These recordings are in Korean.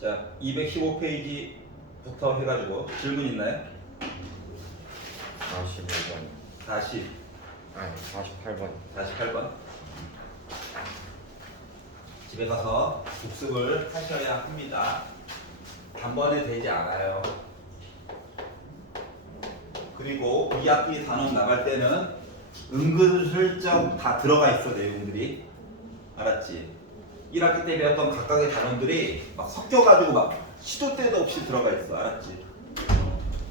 자, 215페이지부터 해가지고 질문 있나요? 45번. 40, 아니, 48번. 48번. 집에 가서 복습을 하셔야 합니다. 단번에 되지 않아요. 그리고 2학기 단원 나갈 때는 은근슬쩍 다 들어가 있어, 내용들이. 알았지? 1학기 때 배웠던 각각의 단원들이 막 섞여가지고 막 시도 때도 없이 들어가 있어. 알았지?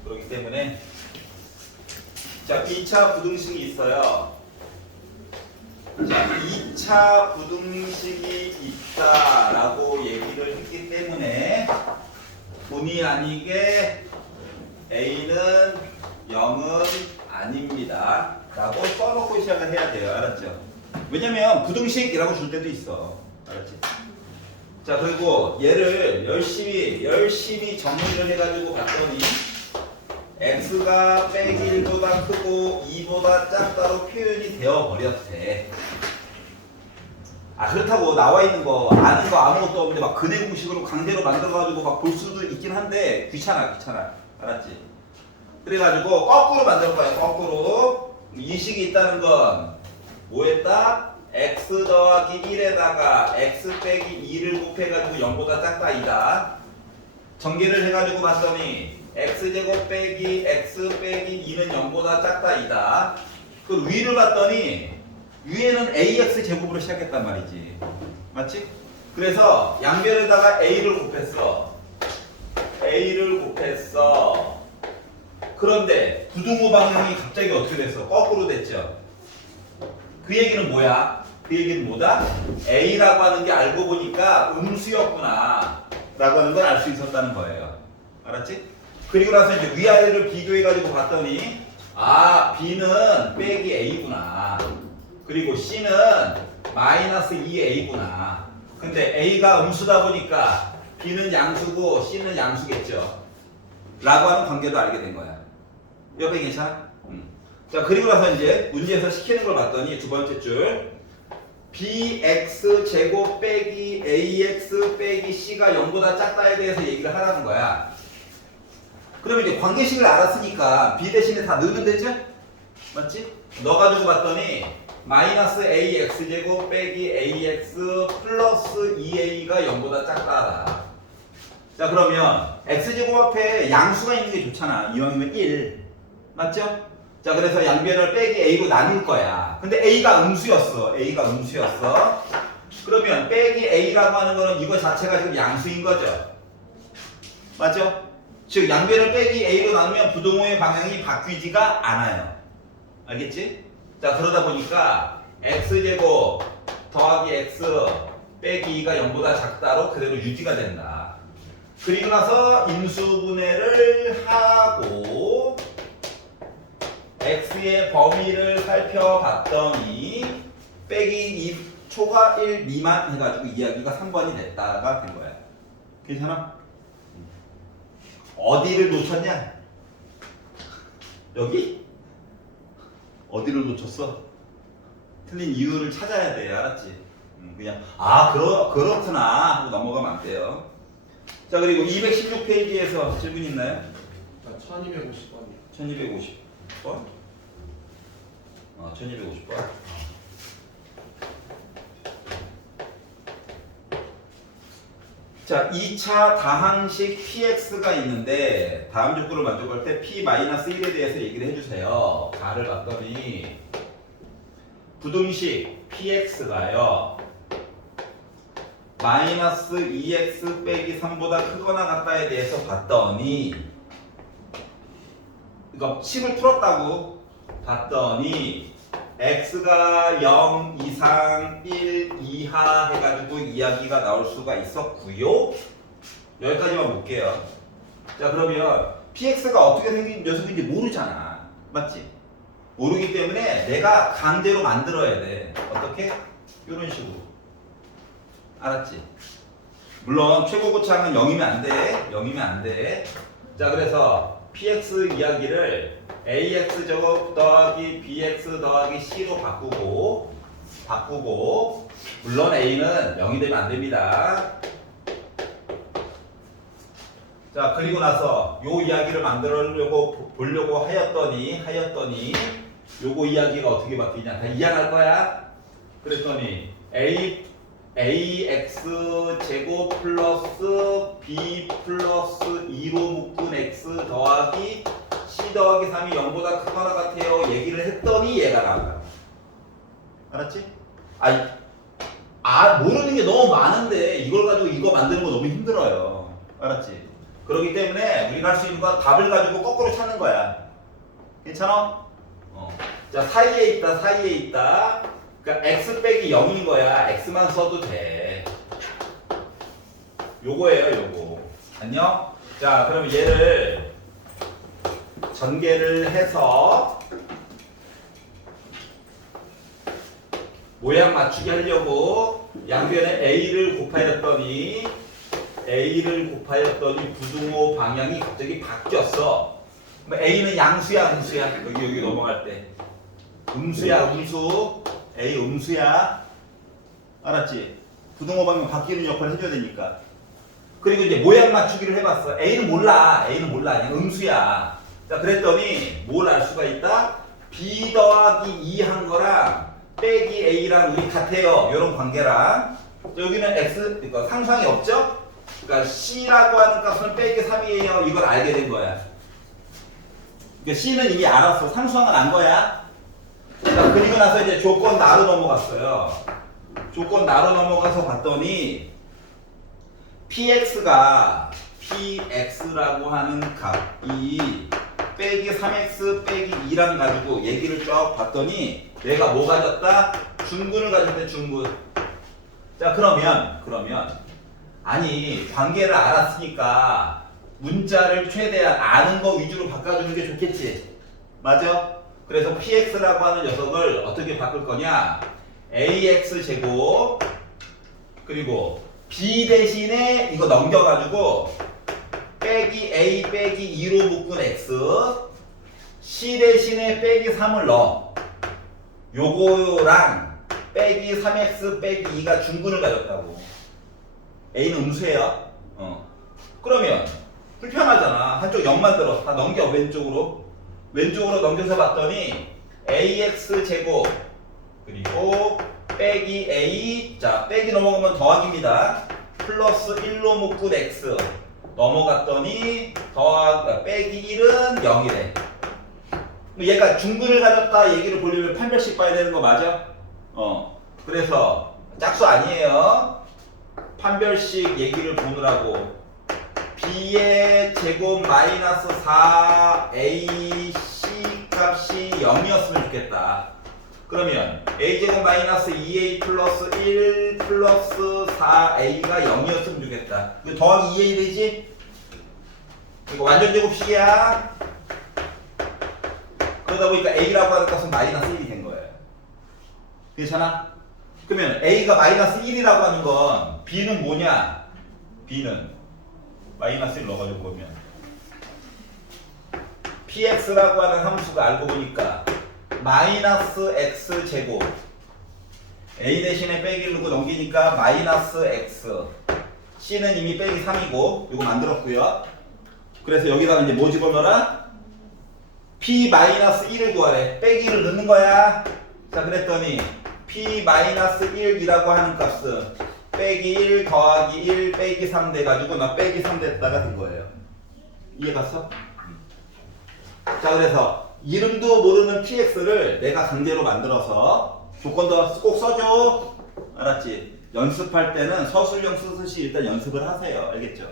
그렇기 때문에 자, 2차 부등식이 있어요. 자, 2차 부등식이 있다라고 얘기를 했기 때문에 본의 아니게 A는 0은 아닙니다 라고 써놓고 시작을 해야 돼요. 알았죠? 왜냐면 부등식이라고 줄 때도 있어. 알았지? 자, 그리고 얘를 열심히 정리를 해가지고 봤더니 x가 빼기 1보다 크고 2보다 작다로 표현이 되어버렸대. 아, 그렇다고 나와 있는 거 아는 거 아무것도 없는데 막 근해 공식으로 강제로 만들어가지고 막 볼 수도 있긴 한데 귀찮아. 알았지? 그래가지고 거꾸로 만들 거야. 거꾸로. 이 식이 있다는 건 뭐 했다? x 더하기 1에다가 x 빼기 2를 곱해가지고 0보다 작다 이다. 전개를 해가지고 봤더니 x제곱 빼기 x 빼기 2는 0보다 작다 이다. 그 위를 봤더니 위에는 ax 제곱으로 시작했단 말이지. 맞지? 그래서 양변에다가 a를 곱했어. 그런데 부등호 방향이 갑자기 어떻게 됐어? 거꾸로 됐죠. 그 얘기는 뭐야? 그 얘기는 뭐다? a라고 하는 게 알고 보니까 음수였구나 라고 하는 걸 알 수 있었다는 거예요. 알았지? 그리고 나서 이제 위아래를 비교해가지고 봤더니 아, b는 빼기 a구나. 그리고 c는 마이너스 2a구나. 근데 a가 음수다 보니까 b는 양수고 c는 양수겠죠. 라고 하는 관계도 알게 된 거야. 옆에 괜찮아? 자, 그리고 나서 이제 문제에서 시키는 걸 봤더니 두 번째 줄 bx 제곱 빼기 ax 빼기 c가 0보다 작다에 대해서 얘기를 하라는 거야. 그러면 이제 관계식을 알았으니까 b 대신에 다 넣으면 되죠? 맞지? 넣어가지고 봤더니 마이너스 ax 제곱 빼기 ax 플러스 2a가 0보다 작다. 자, 그러면 x제곱 앞에 양수가 있는 게 좋잖아. 이왕이면 1. 맞죠? 자, 그래서 양변을 빼기 a로 나눌 거야. 근데 a가 음수였어. 그러면 빼기 a라고 하는 거는 이거 자체가 지금 양수인 거죠. 맞죠? 즉 양변을 빼기 a로 나누면 부등호의 방향이 바뀌지가 않아요. 알겠지? 자, 그러다 보니까 x제곱 더하기 x 빼기 2가 0보다 작다로 그대로 유지가 된다. 그리고 나서 인수분해를 하고 x의 범위를 살펴봤더니 빼기 2 초과 1 미만 해가지고 이야기가 3번이 됐다가 된 거야. 괜찮아? 어디를 놓쳤냐? 여기? 어디를 놓쳤어? 틀린 이유를 찾아야 돼. 알았지? 그냥 그렇구나 하고 넘어가면 안 돼요. 자, 그리고 216페이지에서 질문 있나요? 1250번이요. 1250번? 1250번. 자, 2차 다항식 px가 있는데 다음 조건을 만족할 때 p-1에 대해서 얘기를 해주세요. 가를 봤더니 부등식 px가요 마이너스 2x 빼기 3보다 크거나 같다에 대해서 봤더니 이거 식을 풀었다고 봤더니 x가 0 이상 1 이하 해가지고 이야기가 나올 수가 있었고요. 여기까지만 볼게요. 자, 그러면 px가 어떻게 생긴 녀석인지 모르잖아. 맞지? 모르기 때문에 내가 강제로 만들어야 돼. 어떻게? 이런 식으로. 알았지? 물론 최고고차항은 0이면 안 돼. 자, 그래서 px 이야기를 ax 제곱 더하기 bx 더하기 c로 바꾸고 물론 a는 0이 되면 안 됩니다. 자, 그리고 나서 요 이야기를 보려고 하였더니 요거 이야기가 어떻게 바뀌냐. 다 이해할 거야. 그랬더니 ax 제곱 플러스 b 플러스 2로 묶은 x 더하기 c 더하기 3이 0보다 크거나 같아요. 얘기를 했더니 얘가 나온다. 알았지? 모르는 게 너무 많은데 이걸 가지고 이거 만드는 거 너무 힘들어요. 알았지? 그렇기 때문에 우리가 할 수 있는 건 답을 가지고 거꾸로 찾는 거야. 괜찮아? 자, 사이에 있다. 그러니까 x 빼기 0인 거야. x만 써도 돼. 요거예요, 요거. 안녕? 자, 그러면 얘를 전개를 해서 모양 맞추기 하려고 양변에 a를 곱하였더니 부등호 방향이 갑자기 바뀌었어. 그럼 a는 양수야, 음수야? 여기 넘어갈 때 음수야, 음수. A 음수야. 알았지? 부등호 방향 바뀌는 역할을 해줘야 되니까. 그리고 이제 모양 맞추기를 해봤어. A는 몰라. 그냥 음수야. 자, 그랬더니 뭘 알 수가 있다? B 더하기 2 한 거랑 빼기 A랑 우리 같아요. 이런 관계랑. 여기는 X, 그러니까 상수항이 없죠? 그러니까 C라고 하는 값은 빼기 3이에요. 이걸 알게 된 거야. 그러니까 C는 이미 알았어. 상수항은 안 거야. 자, 그리고 나서 이제 조건 나로 넘어갔어요. 조건 나로 넘어가서 봤더니 px라고 하는 값이 빼기 3x 빼기 2랑 가지고 얘기를 쭉 봤더니 내가 뭐 가졌다? 중근을 가졌대, 중근. 자, 그러면 아니 관계를 알았으니까 문자를 최대한 아는 거 위주로 바꿔주는 게 좋겠지. 맞아? 그래서 px라고 하는 녀석을 어떻게 바꿀 거냐? ax 제곱 그리고 b 대신에 이거 넘겨가지고 빼기 a 빼기 2로 묶은 x c 대신에 빼기 3을 넣어. 요거랑 빼기 3x 빼기 2가 중근을 가졌다고. a는 음수예요. 그러면 불편하잖아. 한쪽 0만 들어. 다 넘겨. 왼쪽으로 넘겨서 봤더니 ax 제곱 그리고 빼기 a, 자 빼기 넘어가면 더하기입니다. 플러스 1로 묶은 x 넘어갔더니 빼기 1은 0이래. 얘가 중근을 가졌다 얘기를 보려면 판별식 봐야 되는 거 맞아? 그래서 짝수 아니에요. 판별식 얘기를 보느라고 b의 제곱 마이너스 4ac 값이 0이었으면 좋겠다. 그러면 a제곱 마이너스 2a 플러스 1 플러스 4a가 0이었으면 좋겠다. 이거 더하기 2a 되지? 이거 완전 제곱식이야. 그러다 보니까 a라고 하는 값은 마이너스 1이 된 거예요. 괜찮아? 그러면 a가 마이너스 1이라고 하는 건 b는 뭐냐? b는 마이너스 1 넣어가지고 보면 px라고 하는 함수가 알고 보니까 마이너스 x 제곱 a 대신에 빼기 1 넣고 넘기니까 마이너스 x c는 이미 빼기 3이고 이거 만들었고요. 그래서 여기다가 이제 뭐 집어넣어라? p 마이너스 1을 구하래. 빼기 1을 넣는 거야. 자, 그랬더니 p 마이너스 1이라고 하는 값은 빼기 1 더하기 1 빼기 3 돼가지고 나 빼기 3 됐다가 된 거예요. 이해 갔어? 자, 그래서 이름도 모르는 px를 내가 강제로 만들어서 조건도 꼭 써줘. 알았지? 연습할 때는 서술형 쓰듯이 일단 연습을 하세요. 알겠죠?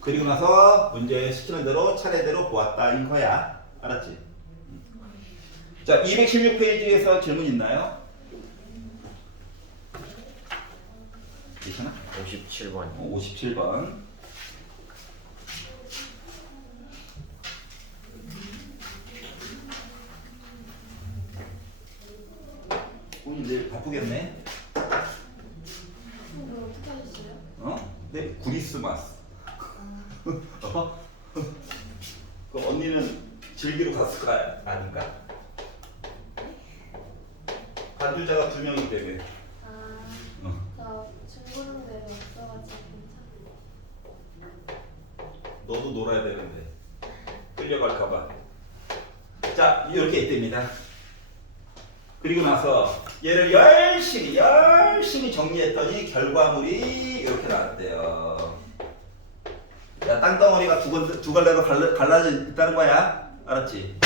그리고 나서 문제 시키는 대로 차례대로 보았다인 거야. 알았지? 자, 216페이지에서 질문 있나요? 괜찮아? 57번. 57번. 오늘 내일 바쁘겠네. 오늘 어떻게 하셨어요? 네, 구리스마스. 그 언니는 즐기러 갔을 거야, 아닌가? 반주자가 2명이기 때문에. 저 중고등부에 없어가지고 괜찮아요. 너 놀아야 되는데 끌려갈까봐. 자, 이렇게 있답니다. 그리고 나서 얘를 열심히 정리했더니 결과물이 이렇게 나왔대요. 야, 땅덩어리가 두 갈래로 갈라져 있다는 거야. 알았지?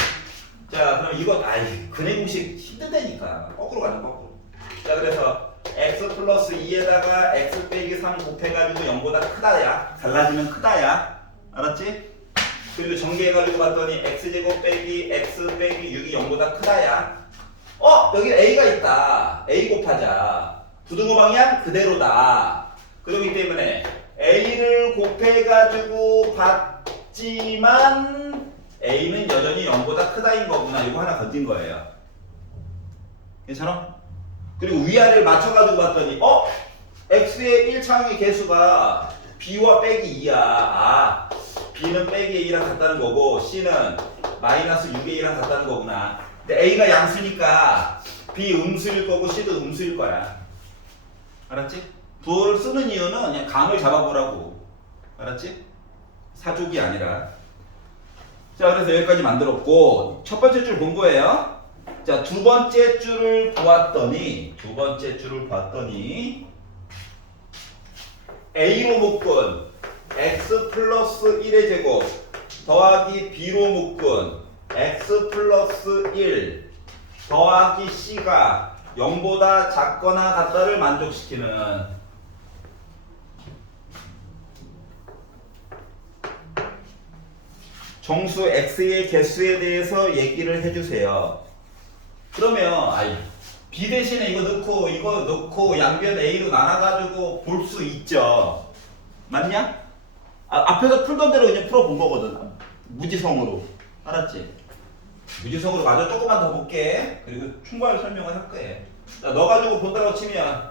자, 그럼 이거 근해공식 힘들다니까. 거꾸로 가자, 거꾸로. 자, 그래서 x 플러스 2에다가 x 빼기 3 곱해가지고 0보다 크다야. 갈라지면 크다야. 알았지? 그리고 전개해가지고 봤더니 x제곱 빼기 x 빼기 6이 0보다 크다야. 여기 a가 있다. a 곱하자. 부등호 방향 그대로다. 그렇기 때문에 a를 곱해가지고 봤지만 a는 여전히 0보다 크다인 거구나. 이거 하나 건진 거예요. 괜찮아? 그리고 위아래를 맞춰가지고 봤더니 x의 1차항의 개수가 b와 빼기 2야. b는 빼기 a랑 같다는 거고 c는 마이너스 6a랑 같다는 거구나. 근데 a가 양수니까 b 음수일 거고 c도 음수일 거야. 알았지? 부호를 쓰는 이유는 그냥 감을 잡아보라고. 알았지? 사족이 아니라. 자, 그래서 여기까지 만들었고 첫 번째 줄 본 거예요. 자, 두 번째 줄을 보았더니 a로 묶은 x 플러스 1의 제곱 더하기 b로 묶은 x 플러스 1 더하기 c가 0보다 작거나 같다를 만족시키는 정수 x의 개수에 대해서 얘기를 해주세요. 그러면 b 대신에 이거 넣고 양변 a로 나눠가지고 볼 수 있죠. 맞냐? 앞에서 풀던 대로 그냥 풀어본 거거든. 무지성으로. 알았지? 무지성으로 마저 조금만 더 볼게. 그리고 충분히 설명을 할 거야. 자, 너 가지고 본다고 치면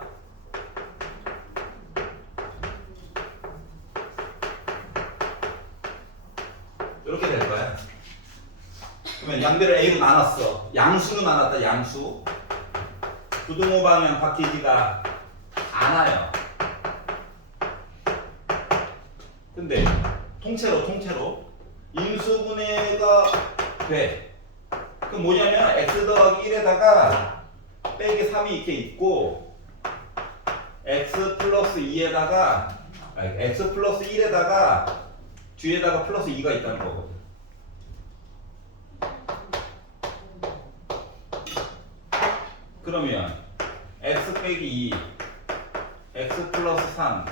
이렇게 될 거야. 그러면 양변을 a로 나눴어. 양수로 나눴다. 양수. 부등호 방향 바뀌지가 않아요. 근데 통째로 인수분해가 돼. 그럼 뭐냐면 x 더하기 1에다가 빼기 3이 이렇게 있고 x 플러스 2에다가 x 플러스 1에다가 뒤에다가 플러스 2가 있다는 거거든. 그러면 x 빼기 2 x 플러스 3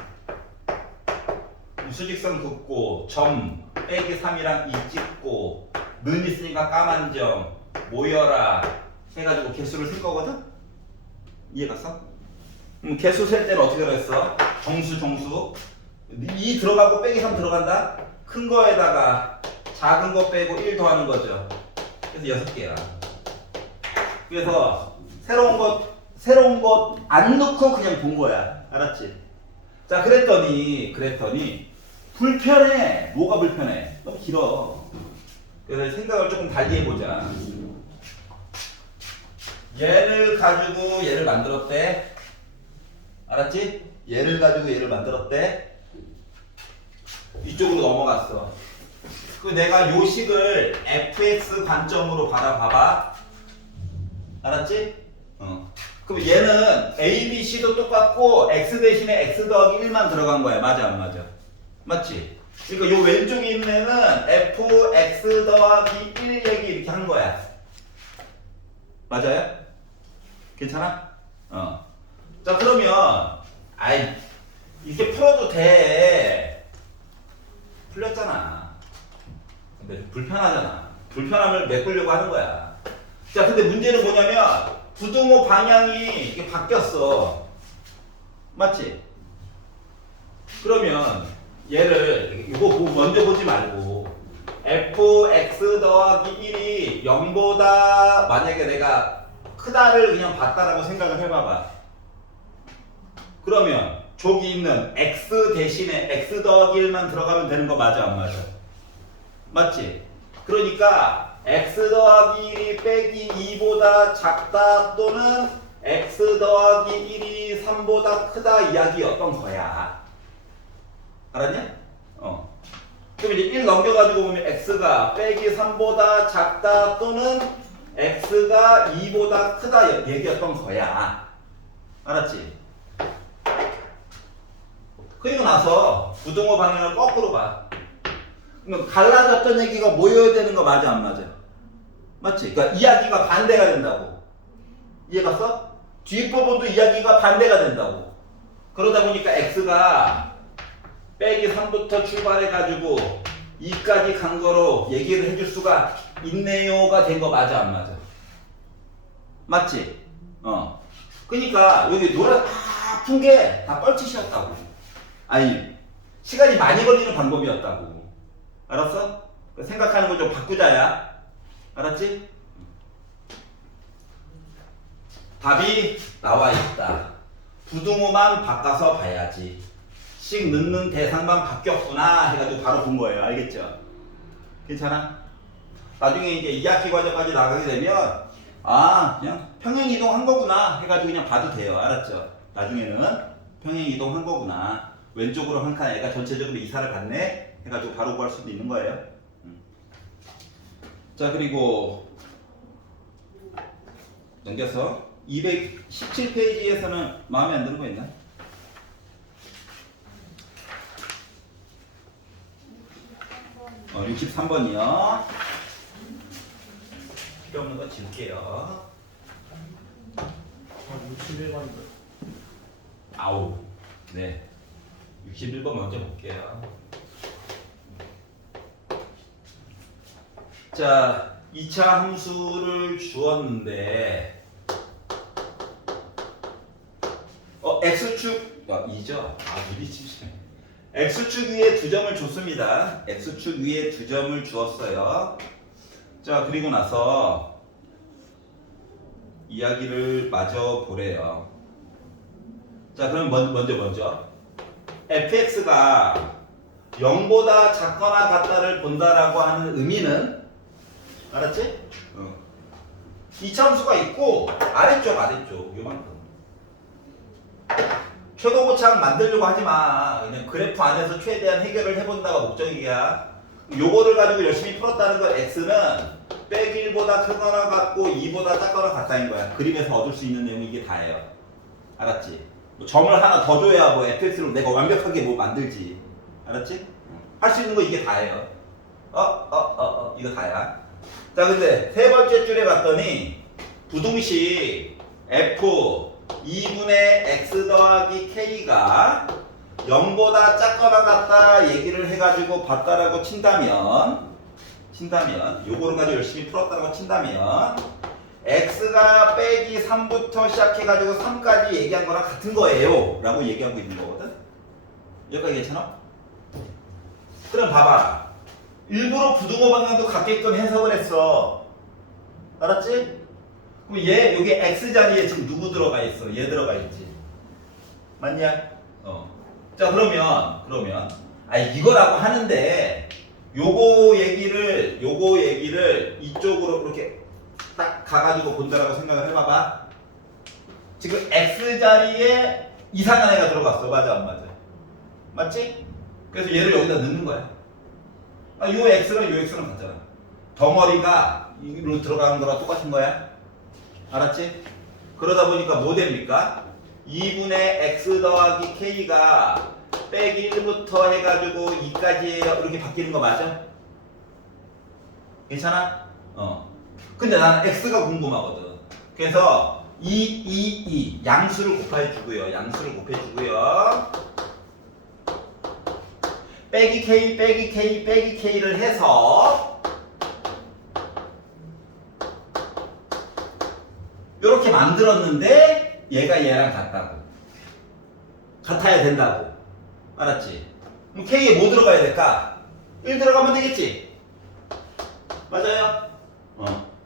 수직선 긋고 점 빼기 3이랑 2 찍고 는 있으니까 까만 점 모여라 해가지고 개수를 쓸 거거든? 이해갔어? 개수 셀 때는 어떻게 그랬어? 정수 2 들어가고 빼기 3 들어간다? 큰 거에다가 작은 거 빼고 1 더하는 거죠. 그래서 6개야. 그래서 새로운 것 안 넣고 그냥 본 거야. 알았지? 자, 그랬더니 불편해. 뭐가 불편해? 너무 길어. 그래서 생각을 조금 달리 해보자. 얘를 가지고 얘를 만들었대. 알았지? 얘를 가지고 얘를 만들었대. 이쪽으로 넘어갔어. 그 내가 요 식을 fx 관점으로 바라봐봐. 알았지? 그럼 얘는 a, b, c도 똑같고 x 대신에 x 더하기 1만 들어간 거야. 맞아 안 맞아? 맞지? 그러니까 요 왼쪽에 있는 애는 f, x 더하기 1 얘기 이렇게 한 거야. 맞아요? 괜찮아? 자, 그러면 이렇게 풀어도 돼. 풀렸잖아. 근데 좀 불편하잖아. 불편함을 메꾸려고 하는 거야. 자, 근데 문제는 뭐냐면 부등호 방향이 이게 바뀌었어. 맞지? 그러면 얘를 이거 먼저 보지 말고 fx 더하기 1이 0보다 만약에 내가 크다를 그냥 봤다라고 생각을 해봐봐. 그러면 저기 있는 x 대신에 x 더하기 1만 들어가면 되는 거 맞아 안 맞아? 맞지? 그러니까 x 더하기 1이 빼기 2보다 작다 또는 x 더하기 1이 3보다 크다 이야기였던 거야. 알았냐? 그럼 이제 1 넘겨가지고 보면 x가 빼기 3보다 작다 또는 x가 2보다 크다 얘기였던 거야. 알았지? 그리고 나서 부등호 방향을 거꾸로 봐. 그러면 갈라졌던 얘기가 모여야 되는 거 맞아 안 맞아? 맞지? 그러니까 이야기가 반대가 된다고. 이해갔어? 뒷부분도 이야기가 반대가 된다고. 그러다 보니까 x가 빼기 3부터 출발해가지고 2까지 간 거로 얘기를 해줄 수가 있네요가 된 거 맞아 안 맞아? 맞지? 그러니까 여기 노란 아픈 게 다 뻘짓이었다고. 아니 시간이 많이 걸리는 방법이었다고. 알았어? 생각하는 걸 좀 바꾸자야. 알았지? 답이 나와 있다. 부등호만 바꿔서 봐야지. 씩 넣는 대상만 바뀌었구나 해가지고 바로 본 거예요. 알겠죠? 괜찮아? 나중에 이제 2학기 과정까지 나가게 되면 아 그냥 평행 이동한 거구나 해가지고 그냥 봐도 돼요. 알았죠? 나중에는 평행 이동한 거구나. 왼쪽으로 한 칸 애가 전체적으로 이사를 갔네 해가지고 바로 구할 수도 있는 거예요. 자 그리고 넘겨서 217페이지에서는 마음에 안 드는 거 있나? 어, 63번이요. 필요 없는 거 지울게요. 61번도. 아우. 네. 61번 먼저 볼게요. 자, 2차 함수를 주었는데 x축 2죠? 미리 치시네. x축 위에 2점을 줬습니다. x축 위에 2점을 주었어요. 자, 그리고 나서 이야기를 마저 보래요. 자, 그럼 먼저 fx가 0보다 작거나 같다를 본다라고 하는 의미는 알았지? 이차함수가 있고 아래쪽 요만큼 최고고착 만들려고 하지마. 그냥 그래프 안에서 최대한 해결을 해본다가 목적이야. 요거를 가지고 열심히 풀었다는 건 x는 빼기 1보다 크거나 같고 2보다 작거나 같다는 거야. 그림에서 얻을 수 있는 내용이 이게 다예요. 알았지? 뭐 점을 하나 더 줘야 뭐 fx로 내가 완벽하게 뭐 만들지. 알았지? 할 수 있는 거 이게 다예요. 이거 다야. 자, 근데 세 번째 줄에 갔더니 부등식 f 2분의 x 더하기 k가 0보다 작거나 같다 얘기를 해가지고 봤다라고 친다면 요거를 가지고 열심히 풀었다고 친다면 x가 빼기 3부터 시작해가지고 3까지 얘기한 거랑 같은 거예요 라고 얘기하고 있는 거거든. 여기까지 괜찮아? 그럼 봐봐. 일부러 부등호 방향도 같게끔 해석을 했어. 알았지? 그럼 얘 여기 x 자리에 지금 누구 들어가 있어? 얘 들어가 있지. 맞냐? 자 그러면 이거라고 하는데 요거 얘기를 이쪽으로 이렇게 딱 가가지고 본다라고 생각을 해봐봐. 지금 x 자리에 이상한 애가 들어갔어. 맞아 안 맞아? 맞지? 그래서 얘를 여기다 넣는 거야. 요 x랑 요 x랑 같잖아. 덩어리가 이로 들어가는 거랑 똑같은 거야. 알았지? 그러다 보니까 뭐 됩니까? 2분의 x 더하기 k가 빼기 1부터 해가지고 2까지 이렇게 바뀌는 거 맞아? 괜찮아? 근데 나는 x가 궁금하거든. 그래서 2 양수를 곱해주고요. 빼기 k를 해서 이렇게 만들었는데 얘가 얘랑 같아야 된다고. 알았지? 그럼 k에 뭐 들어가야 될까? 1 들어가면 되겠지? 맞아요?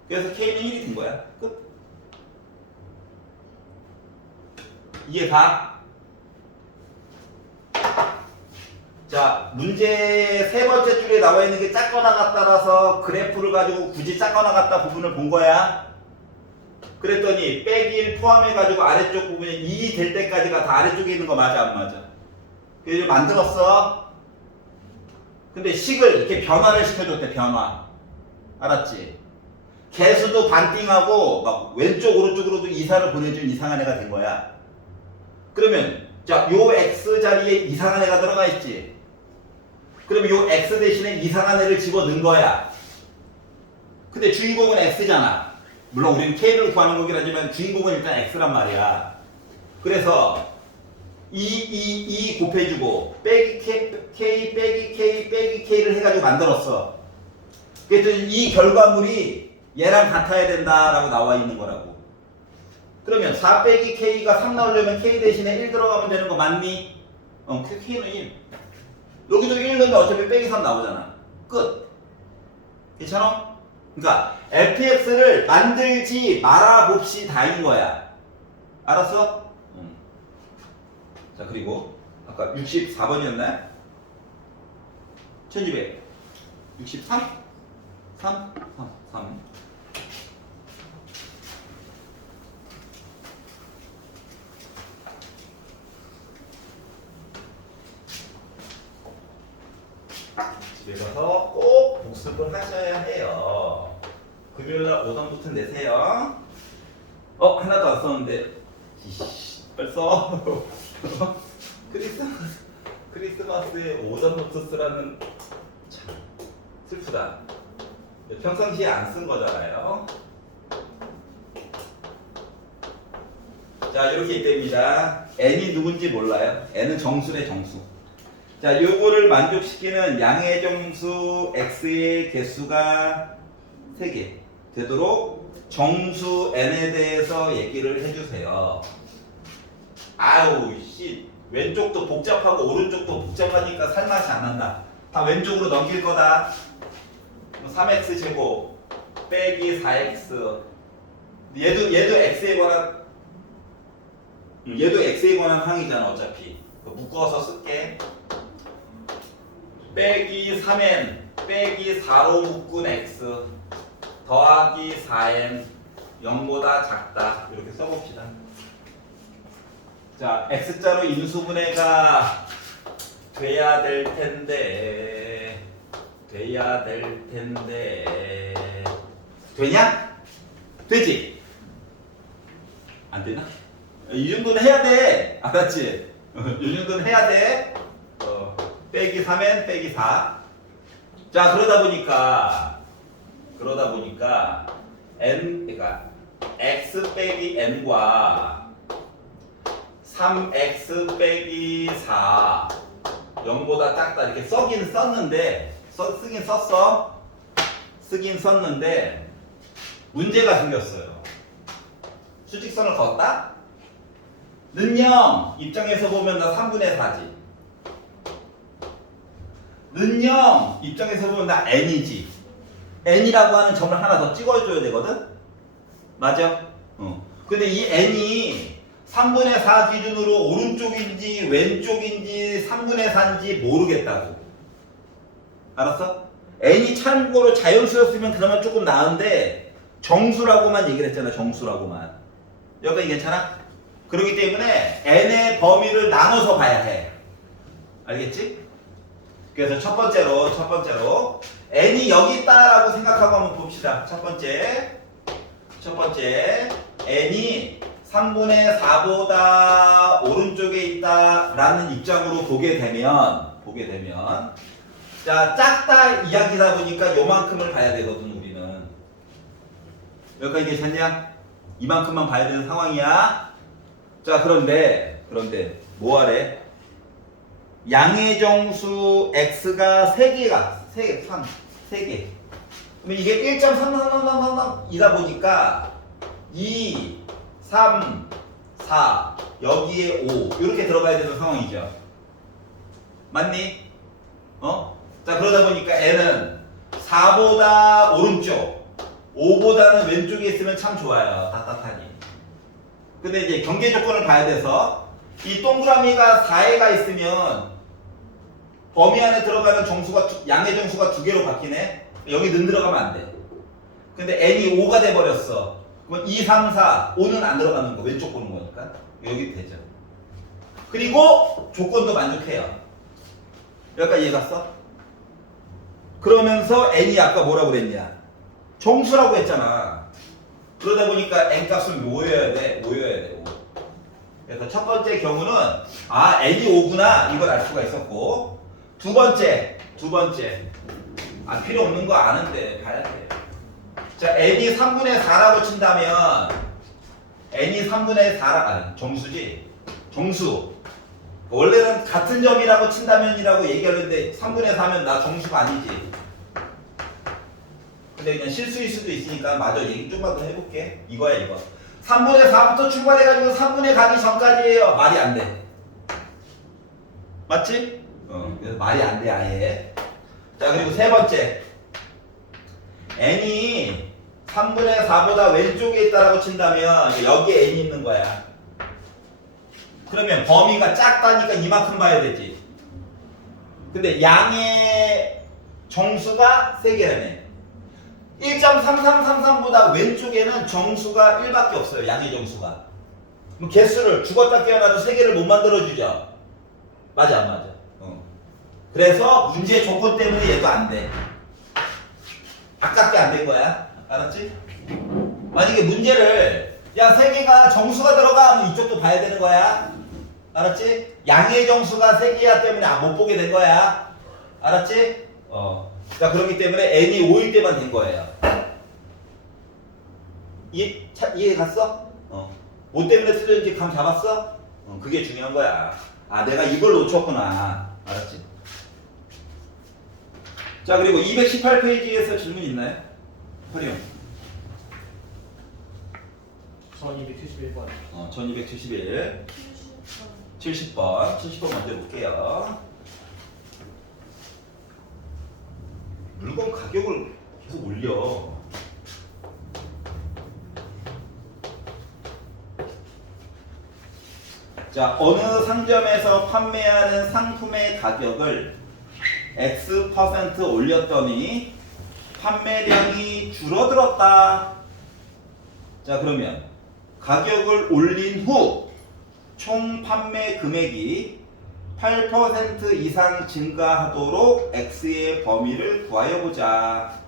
그래서 k는 1이 된 거야. 끝. 이해가? 자, 문제 세 번째 줄에 나와 있는 게 작거나 같다라서 그래프를 가지고 굳이 작거나 같다 부분을 본 거야. 그랬더니 빼기 1 포함해가지고 아래쪽 부분이 2 될 때까지가 다 아래쪽에 있는 거 맞아 안 맞아? 그래서 만들었어. 근데 식을 이렇게 변화를 시켜줬대. 변화. 알았지? 개수도 반띵하고 막 왼쪽 오른쪽으로도 이사를 보내준 이상한 애가 된 거야. 그러면 자, 요 x 자리에 이상한 애가 들어가 있지. 그러면 요 x 대신에 이상한 애를 집어넣은 거야. 근데 주인공은 x잖아. 물론 우리는 k를 구하는 거긴 하지만 주인공은 일단 x란 말이야. 그래서 이 곱해주고 빼기 k 빼기 k 빼기 k를 해가지고 만들었어. 그랬더니 이 결과물이 얘랑 같아야 된다라고 나와 있는 거라고. 그러면 4 빼기 k가 3 나오려면 k 대신에 1 들어가면 되는 거 맞니? k는 1. 여기도 1 넣으면 어차피 빼기 3 나오잖아. 끝. 괜찮아? 그러니까 fx를 만들지 말아봅시다인 거야. 알았어? 자, 그리고 아까 64번이었나요? 1200. 63? 3? 3. 집에 가서 꼭 복습을 하셔야 해요. 금요일날 오전부터 내세요. 하나도 안 썼는데. 빨리 써. 크리스마스에 오전 노트 쓰라는 참 슬프다. 평상시에 안 쓴 거잖아요. 자, 이렇게 있답니다. n이 누군지 몰라요. n은 정수네, 정수. 자, 요거를 만족시키는 양의 정수 x의 개수가 3개 되도록 정수 n에 대해서 얘기를 해주세요. 아우 씨, 왼쪽도 복잡하고 오른쪽도 복잡하니까 살맛이 안 난다. 다 왼쪽으로 넘길 거다. 3x 제곱 빼기 4x. 얘도 x에 관한 항이잖아. 어차피 묶어서 쓸게. 빼기 3n 빼기 4로 묶은 x 더하기 4n 0보다 작다. 이렇게 써봅시다. 자, x자로 인수분해가 돼야 될 텐데 되냐? 되지? 안 되나? 이 정도는 해야 돼. 알았지? 이 정도는 해야 돼. 빼기 3n 빼기 4. 자, 그러다 보니까 n, 그러니까 x 빼기 n과 3x 빼기 4 0보다 작다 이렇게 쓰긴 썼는데 문제가 생겼어요. 수직선을 그었다? 는영 입장에서 보면 나 3분의 4지. 는영 입장에서 보면 나 n이지. n이라고 하는 점을 하나 더 찍어줘야 되거든? 맞아? 근데 이 n이 3분의 4 기준으로 오른쪽인지 왼쪽인지 3분의 4인지 모르겠다고. 알았어? n이 참고로 자연수였으면 그나마 조금 나은데 정수라고만 얘기를 했잖아. 정수라고만. 여기까지 괜찮아? 그렇기 때문에 n의 범위를 나눠서 봐야 해. 알겠지? 그래서 첫 번째로 n이 여기 있다라고 생각하고 한번 봅시다. 첫 번째 n이 3분의 4보다 오른쪽에 있다라는 입장으로 보게 되면 자, 작다 이야기다 보니까 요만큼을 봐야 되거든. 우리는 여기까지 괜찮냐? 이만큼만 봐야 되는 상황이야. 자, 그런데 뭐 하래? 양의 정수 x가 3개. 그러면 이게 1.3333이다 보니까 2, 3, 4 여기에 5 이렇게 들어가야 되는 상황이죠. 맞니? 자, 그러다 보니까 n은 4보다 오른쪽 5보다는 왼쪽에 있으면 참 좋아요. 따뜻하니. 근데 이제 경계 조건을 봐야 돼서 이 동그라미가 4에가 있으면 범위 안에 들어가는 양의 정수가 2개로 바뀌네. 여기 는 들어가면 안 돼. 근데 n이 5가 돼 버렸어. 그럼 2, 3, 4, 5는 안 들어가는 거. 왼쪽 보는 거니까. 여기 되죠. 그리고 조건도 만족해요. 여기까지 이해 갔어? 그러면서 n이 아까 뭐라고 그랬냐? 정수라고 했잖아. 그러다 보니까 n 값은 뭐여야 돼? 5여야 돼. 5. 그래서 첫 번째 경우는 n이 5구나 이걸 알 수가 있었고, 두 번째 필요 없는 거 아는데 봐야 돼. 자, n이 3분의 4라고 친다면 n이 3분의 4라 정수지. 정수. 원래는 같은 점이라고 친다면이라고 얘기하는데 3분의 4면 나 정수가 아니지. 근데 그냥 실수일 수도 있으니까 마저 얘기 좀만 더 해볼게. 이거야 이거. 3분의 4부터 출발해가지고 3분의 가기 전까지예요. 말이 안 돼. 맞지? 그래서 말이 안 돼 아예. 자, 그리고 세 번째. n이 3분의 4보다 왼쪽에 있다라고 친다면 여기에 n이 있는 거야. 그러면 범위가 작다니까 이만큼 봐야 되지. 근데 양의 정수가 3개라네. 1.3333보다 왼쪽에는 정수가 1밖에 없어요. 양의 정수가. 그럼 개수를 죽었다 깨어나도 3개를 못 만들어주죠. 맞아 안 맞아? 그래서 문제 조건 때문에 얘도 안 돼. 아깝게 안 된 거야. 알았지? 만약에 문제를 야 3개가 정수가 들어가 하면 이쪽도 봐야 되는 거야. 알았지? 양의 정수가 3개야 때문에 못 보게 된 거야. 알았지? 자, 그렇기 때문에 n이 5일 때만 된 거예요. 이해 갔어? 5 때문에 틀렸는지 감 잡았어? 그게 중요한 거야. 내가 이걸 놓쳤구나. 알았지? 자, 그리고 218페이지에서 질문 있나요? 허리용. 1271번. 1271. 70번 먼저 볼게요. 물건 가격을 계속 올려. 자, 어느 상점에서 판매하는 상품의 가격을 X% 올렸더니 판매량이 줄어들었다. 자, 그러면 가격을 올린 후 총 판매 금액이 8% 이상 증가하도록 X의 범위를 구하여 보자.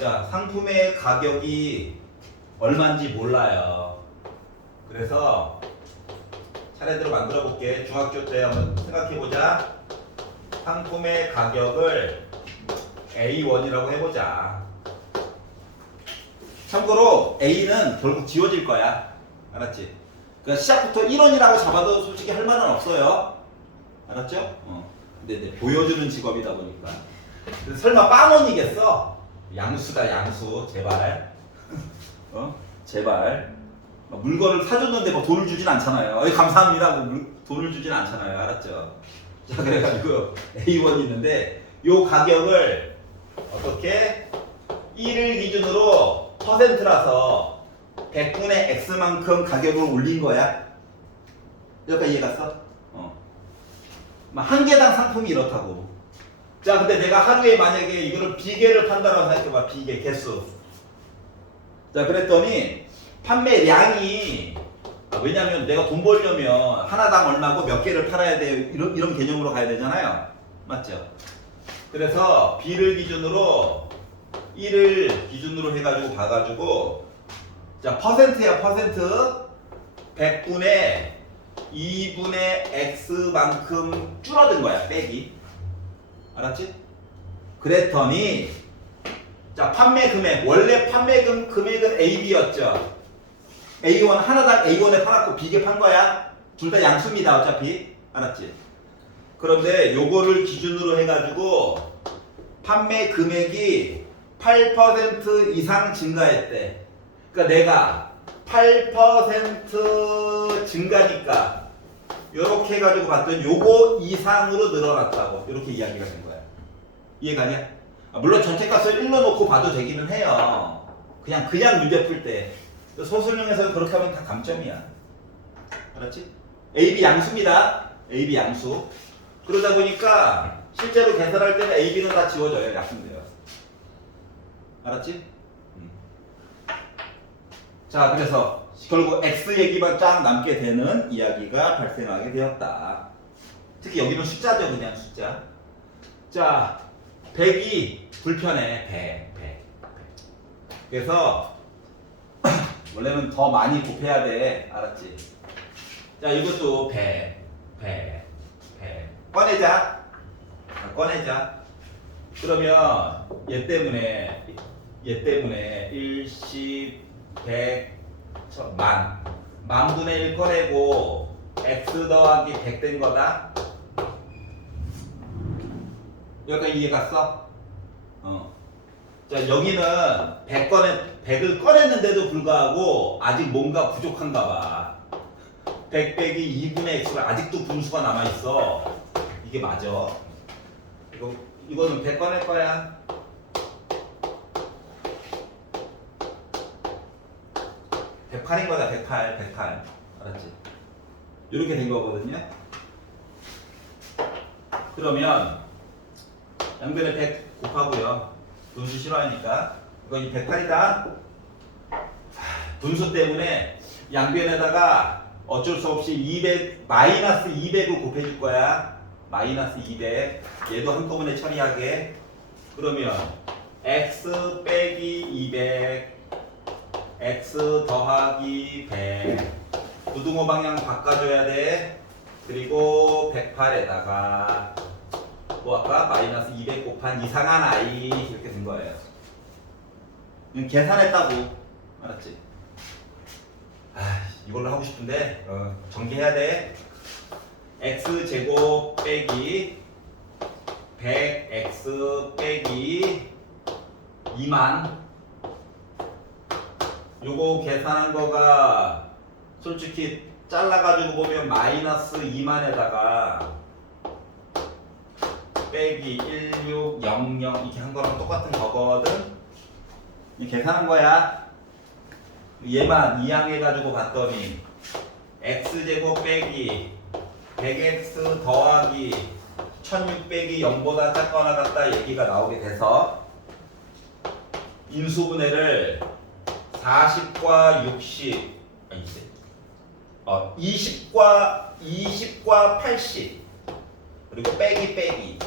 자, 상품의 가격이 얼마인지 몰라요. 그래서 차례대로 만들어 볼게. 중학교 때 한번 생각해 보자. 상품의 가격을 A1이라고 해보자. 참고로 A는 결국 지워질 거야. 알았지? 그러니까 시작부터 1원이라고 잡아도 솔직히 할 말은 없어요. 알았죠? 근데 보여주는 직업이다 보니까. 그래서 설마 빵원이겠어? 양수다 양수. 제발. 제발. 물건을 사줬는데 뭐 돈을 주진 않잖아요. 감사합니다. 돈을 주진 않잖아요. 알았죠? 자, 그래가지고 A1이 있는데 요 가격을 어떻게 1을 기준으로 퍼센트라서 100분의 X만큼 가격을 올린 거야. 여기까지 이해 갔어? 한 개당 상품이 이렇다고. 자, 근데 내가 하루에 만약에 이거를 비계를 판다라고 생각해봐. 비계 개수. 자, 그랬더니 판매량이 왜냐면 내가 돈 벌려면 하나당 얼마고 몇 개를 팔아야 돼요. 이런 개념으로 가야 되잖아요. 맞죠? 그래서 B를 기준으로 1을 기준으로 해가지고 봐가지고 자, 퍼센트야 퍼센트. 100분의 2분의 X만큼 줄어든 거야. 빼기. 알았지? 그랬더니 자, 판매 금액. 원래 판매 금액은 AB였죠. A1 하나당 A1에 팔았고 B게 판 거야. 둘 다 양수입니다. 어차피. 알았지? 그런데 요거를 기준으로 해가지고 판매 금액이 8% 이상 증가했대. 그러니까 내가 8% 증가니까 요렇게 해가지고 봤더니 요거 이상으로 늘어났다고. 요렇게 이야기가 된 거야. 이해가냐? 물론 전체값을 1로 놓고 봐도 되기는 해요. 그냥 문제 풀 때. 소수능에서 그렇게 하면 다 감점이야. 알았지? AB 양수입니다. AB 양수. 그러다 보니까 실제로 계산할 때는 AB는 다 지워져요. 약분돼요. 알았지? 자, 그래서 결국 X 얘기만 쫙 남게 되는 이야기가 발생하게 되었다. 특히 여기는 숫자죠. 그냥 숫자. 자, 100이 불편해. 100. 그래서 원래는 더 많이 곱해야 돼. 알았지? 자, 이것도 100. 꺼내자. 꺼내자. 그러면 얘 때문에 1, 100, 1000, 만분의 1 꺼내고 x 더하기 100 된 거다. 여기까지 이해 갔어? 자, 여기는 100을 꺼냈는데도 불구하고 아직 뭔가 부족한가 봐. 100 빼기 2분의 x가 아직도 분수가 남아있어. 이게 맞아. 이거는 100 꺼낼 거야. 108인 거다. 108. 알았지? 이렇게 된 거거든요. 그러면 양변에 100 곱하고요. 분수 싫어하니까 이거 108이다. 분수 때문에 양변에다가 어쩔 수 없이 200 마이너스 200을 곱해줄 거야. 마이너스 200. 얘도 한꺼번에 처리하게. 그러면 x 빼기 200 x 더하기 100 고등어 방향 바꿔줘야 돼. 그리고 108에다가 뭐 아까 마이너스 200 곱한 이상한 i 이렇게 된 거예요. 이건 계산했다고. 알았지? 이걸로 하고 싶은데 전개해야 돼. x 제곱 빼기 100x 빼기 2만. 요거 계산한 거가 솔직히 잘라가지고 보면 마이너스 2만에다가 빼기 1600 이렇게 한 거랑 똑같은 거거든. 계산한 거야. 얘만 이항해가지고 봤더니 x제곱 빼기 100x 더하기 1600이 0보다 작거나 같다 얘기가 나오게 돼서 인수분해를 40과 60 20과 80 그리고 빼기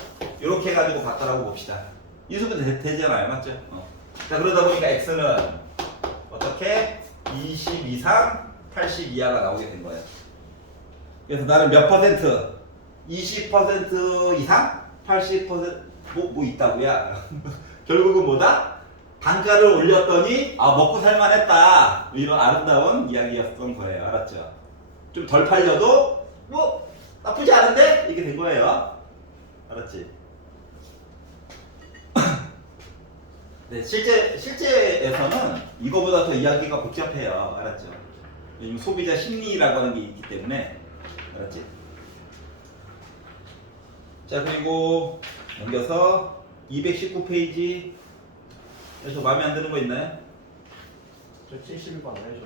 이렇게 해가지고 봤다라고 봅시다. 인수분해 되잖아요. 맞죠? 자, 그러다 보니까 x는 어떻게 20 이상 80 이하가 나오게 된 거예요. 그래서 나는 몇 퍼센트? 20% 이상? 80% 뭐 있다고야? 결국은 뭐다? 단가를 올렸더니 먹고 살만했다. 이런 아름다운 이야기였던 거예요. 알았죠? 좀 덜 팔려도 뭐 나쁘지 않은데? 이게 된 거예요. 알았지? 네, 실제에서는 이거보다 더 이야기가 복잡해요. 알았죠? 요즘 소비자 심리라고 하는 게 있기 때문에. 알았지? 자, 그리고 넘겨서 219페이지. 저 마음에 안 드는 거 있나요? 저 71번 해줘.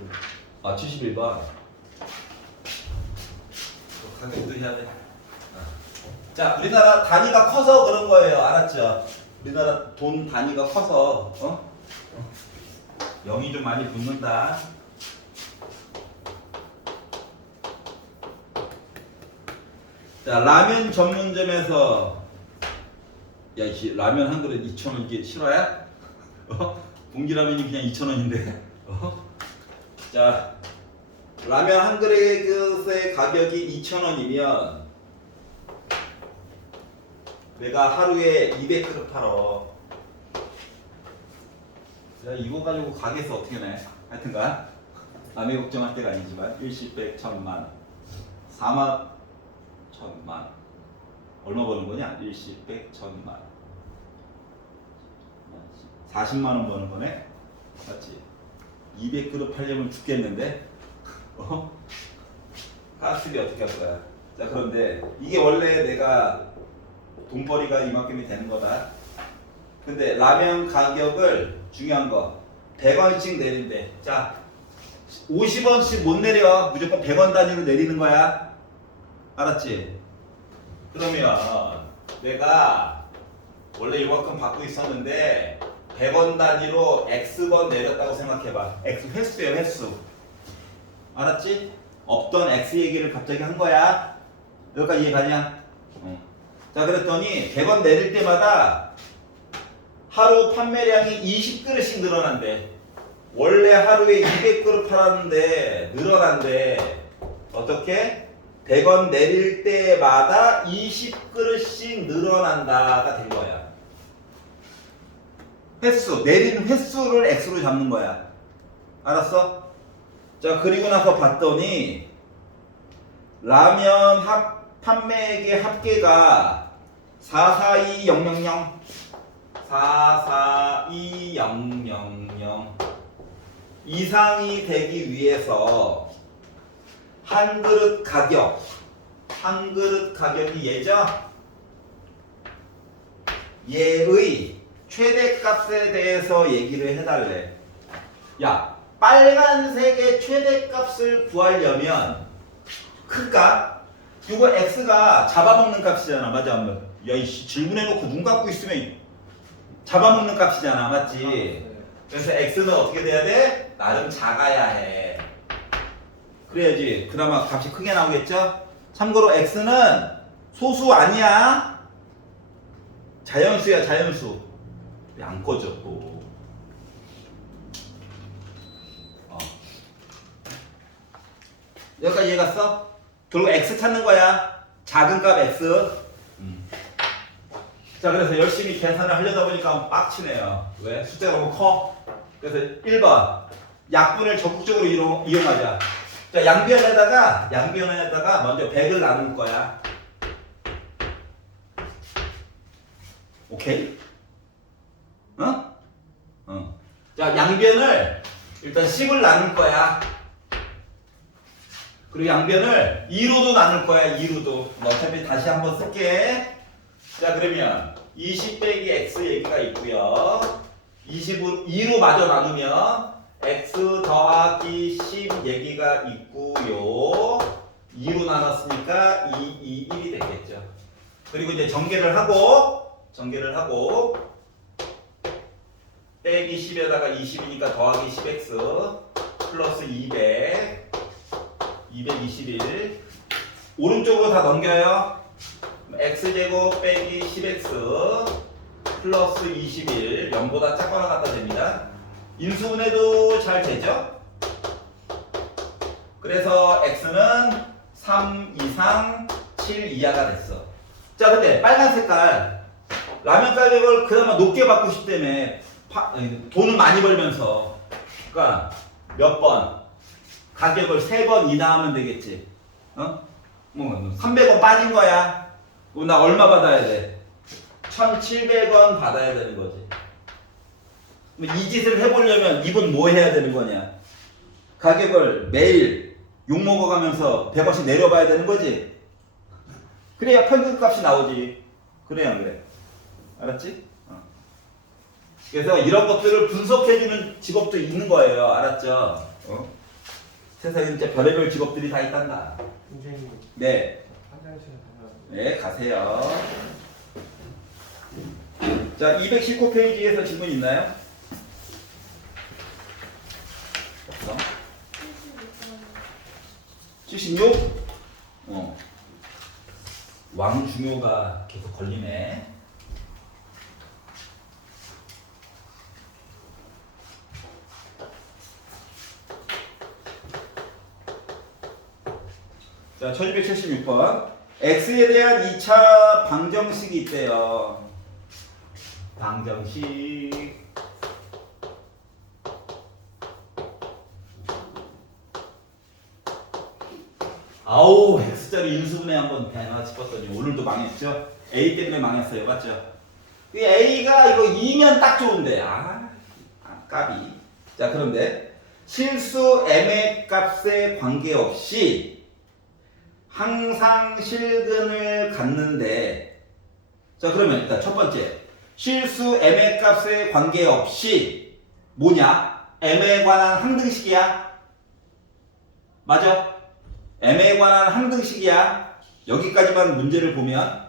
71번. 가격도 해야 돼. 자, 우리나라 단위가 커서 그런 거예요. 알았죠? 우리나라 돈 단위가 커서 0이 좀 많이 붙는다. 자, 라면 전문점에서 이 라면 한 그릇 2,000원 이게 실화야? 공기라면이 그냥 2,000원인데. 자, 라면 한 그릇의 가격이 2,000원이면 내가 하루에 200그릇 팔어. 자, 이거 가지고 가게에서 어떻게 내? 하여튼간 남의 걱정할 때가 아니지만 일십, 백, 천만 4만 천만 얼마 버는 거냐? 일십, 백, 천만 40만 원 버는 거네? 맞지? 200그릇 팔려면 죽겠는데? 가스비 어떻게 할 거야? 자, 그런데 이게 원래 내가 돈벌이가 이만큼이 되는 거다. 근데 라면 가격을 중요한 거 100원씩 내린대. 자, 50원씩 못 내려. 무조건 100원 단위로 내리는 거야. 알았지? 그러면 내가 원래 이만큼 받고 있었는데 100원 단위로 X번 내렸다고 생각해봐. X 횟수예요, 횟수. 알았지? 없던 X 얘기를 갑자기 한 거야. 여기까지 이해 가냐? 자, 그랬더니 100원 내릴 때마다 하루 판매량이 20그릇씩 늘어난대. 원래 하루에 200그릇 팔았는데 늘어난대. 어떻게? 100원 내릴 때마다 20그릇씩 늘어난다가 된 거야. 횟수, 내리는 횟수를 X로 잡는 거야. 알았어? 자, 그리고 나서 봤더니 라면 판매액의 합계가 442000 442000 이상이 되기 위해서 한 그릇 가격이 얘죠? 얘의 최대값에 대해서 얘기를 해달래. 야, 빨간색의 최대값을 구하려면 큰값? 이거 x가 잡아먹는 값이잖아. 맞아? 안 맞아? 야, 이씨 질문해놓고 눈 감고 있으면 잡아먹는 값이잖아. 맞지? 네. 그래서 x는 어떻게 돼야 돼? 나름 작아야 해. 그래야지 그나마 값이 크게 나오겠죠? 참고로 x는 소수 아니야. 자연수야, 자연수. 왜 안 꺼져 또? 여기까지 이해갔어? 결국 x 찾는 거야. 작은 값 x. 자, 그래서 열심히 계산을 하려다 보니까 빡치네요. 왜? 숫자가 너무 커. 그래서 1번 약분을 적극적으로 이용하자. 자, 양변에다가 먼저 100을 나눌 거야. 오케이? 어? 자, 양변을 일단 10을 나눌 거야. 그리고 양변을 2로도 나눌 거야. 2로도. 어차피 다시 한번 쓸게. 자, 그러면 20 빼기 x 얘기가 있고요. 20을 2로 마저 나누면 x 더하기 10 얘기가 있고요. 2로 나눴으니까 2, 1이 되겠죠. 그리고 이제 전개를 하고 빼기 10에다가 20이니까 더하기 10x 플러스 200 221 오른쪽으로 다 넘겨요. x제곱 빼기 10x 플러스 21 0보다 작거나 같다 됩니다. 인수분해도 잘 되죠? 그래서 x는 3 이상 7 이하가 됐어. 자, 근데 빨간 색깔 라면 가격을 그나마 높게 받고 싶다며 돈을 많이 벌면서 그러니까 몇 번 가격을 3번 인하하면 되겠지. 뭐 300원 빠진 거야. 그럼 나 얼마 받아야 돼? 1,700원 받아야 되는 거지. 이 짓을 해보려면 이분 뭐 해야 되는 거냐? 가격을 매일 욕먹어가면서 100원씩 내려봐야 되는 거지. 그래야 평균값이 나오지. 그래야 안 그래? 알았지? 그래서 이런 것들을 분석해주는 직업도 있는 거예요. 알았죠? 세상에 진짜 별의별 직업들이 다 있단다. 선생님 네. 화장실 가면 네, 가세요. 자, 219페이지에서 질문 있나요? 없어? 76? 왕중효가 계속 걸리네. 자, 1276번. x에 대한 2차 방정식이 있대요. 방정식. 아우, x자리 인수분해 한번 배나 짚었더니 오늘도 망했죠? a 때문에 망했어요. 맞죠? a가 이거 2면 딱 좋은데. 까비. 자, 그런데 실수 m의 값에 관계없이 항상 실근을 갖는데, 자, 그러면 일단 첫 번째 실수 m의 값에 관계없이 뭐냐? m에 관한 항등식이야. 맞아? m에 관한 항등식이야. 여기까지만 문제를 보면.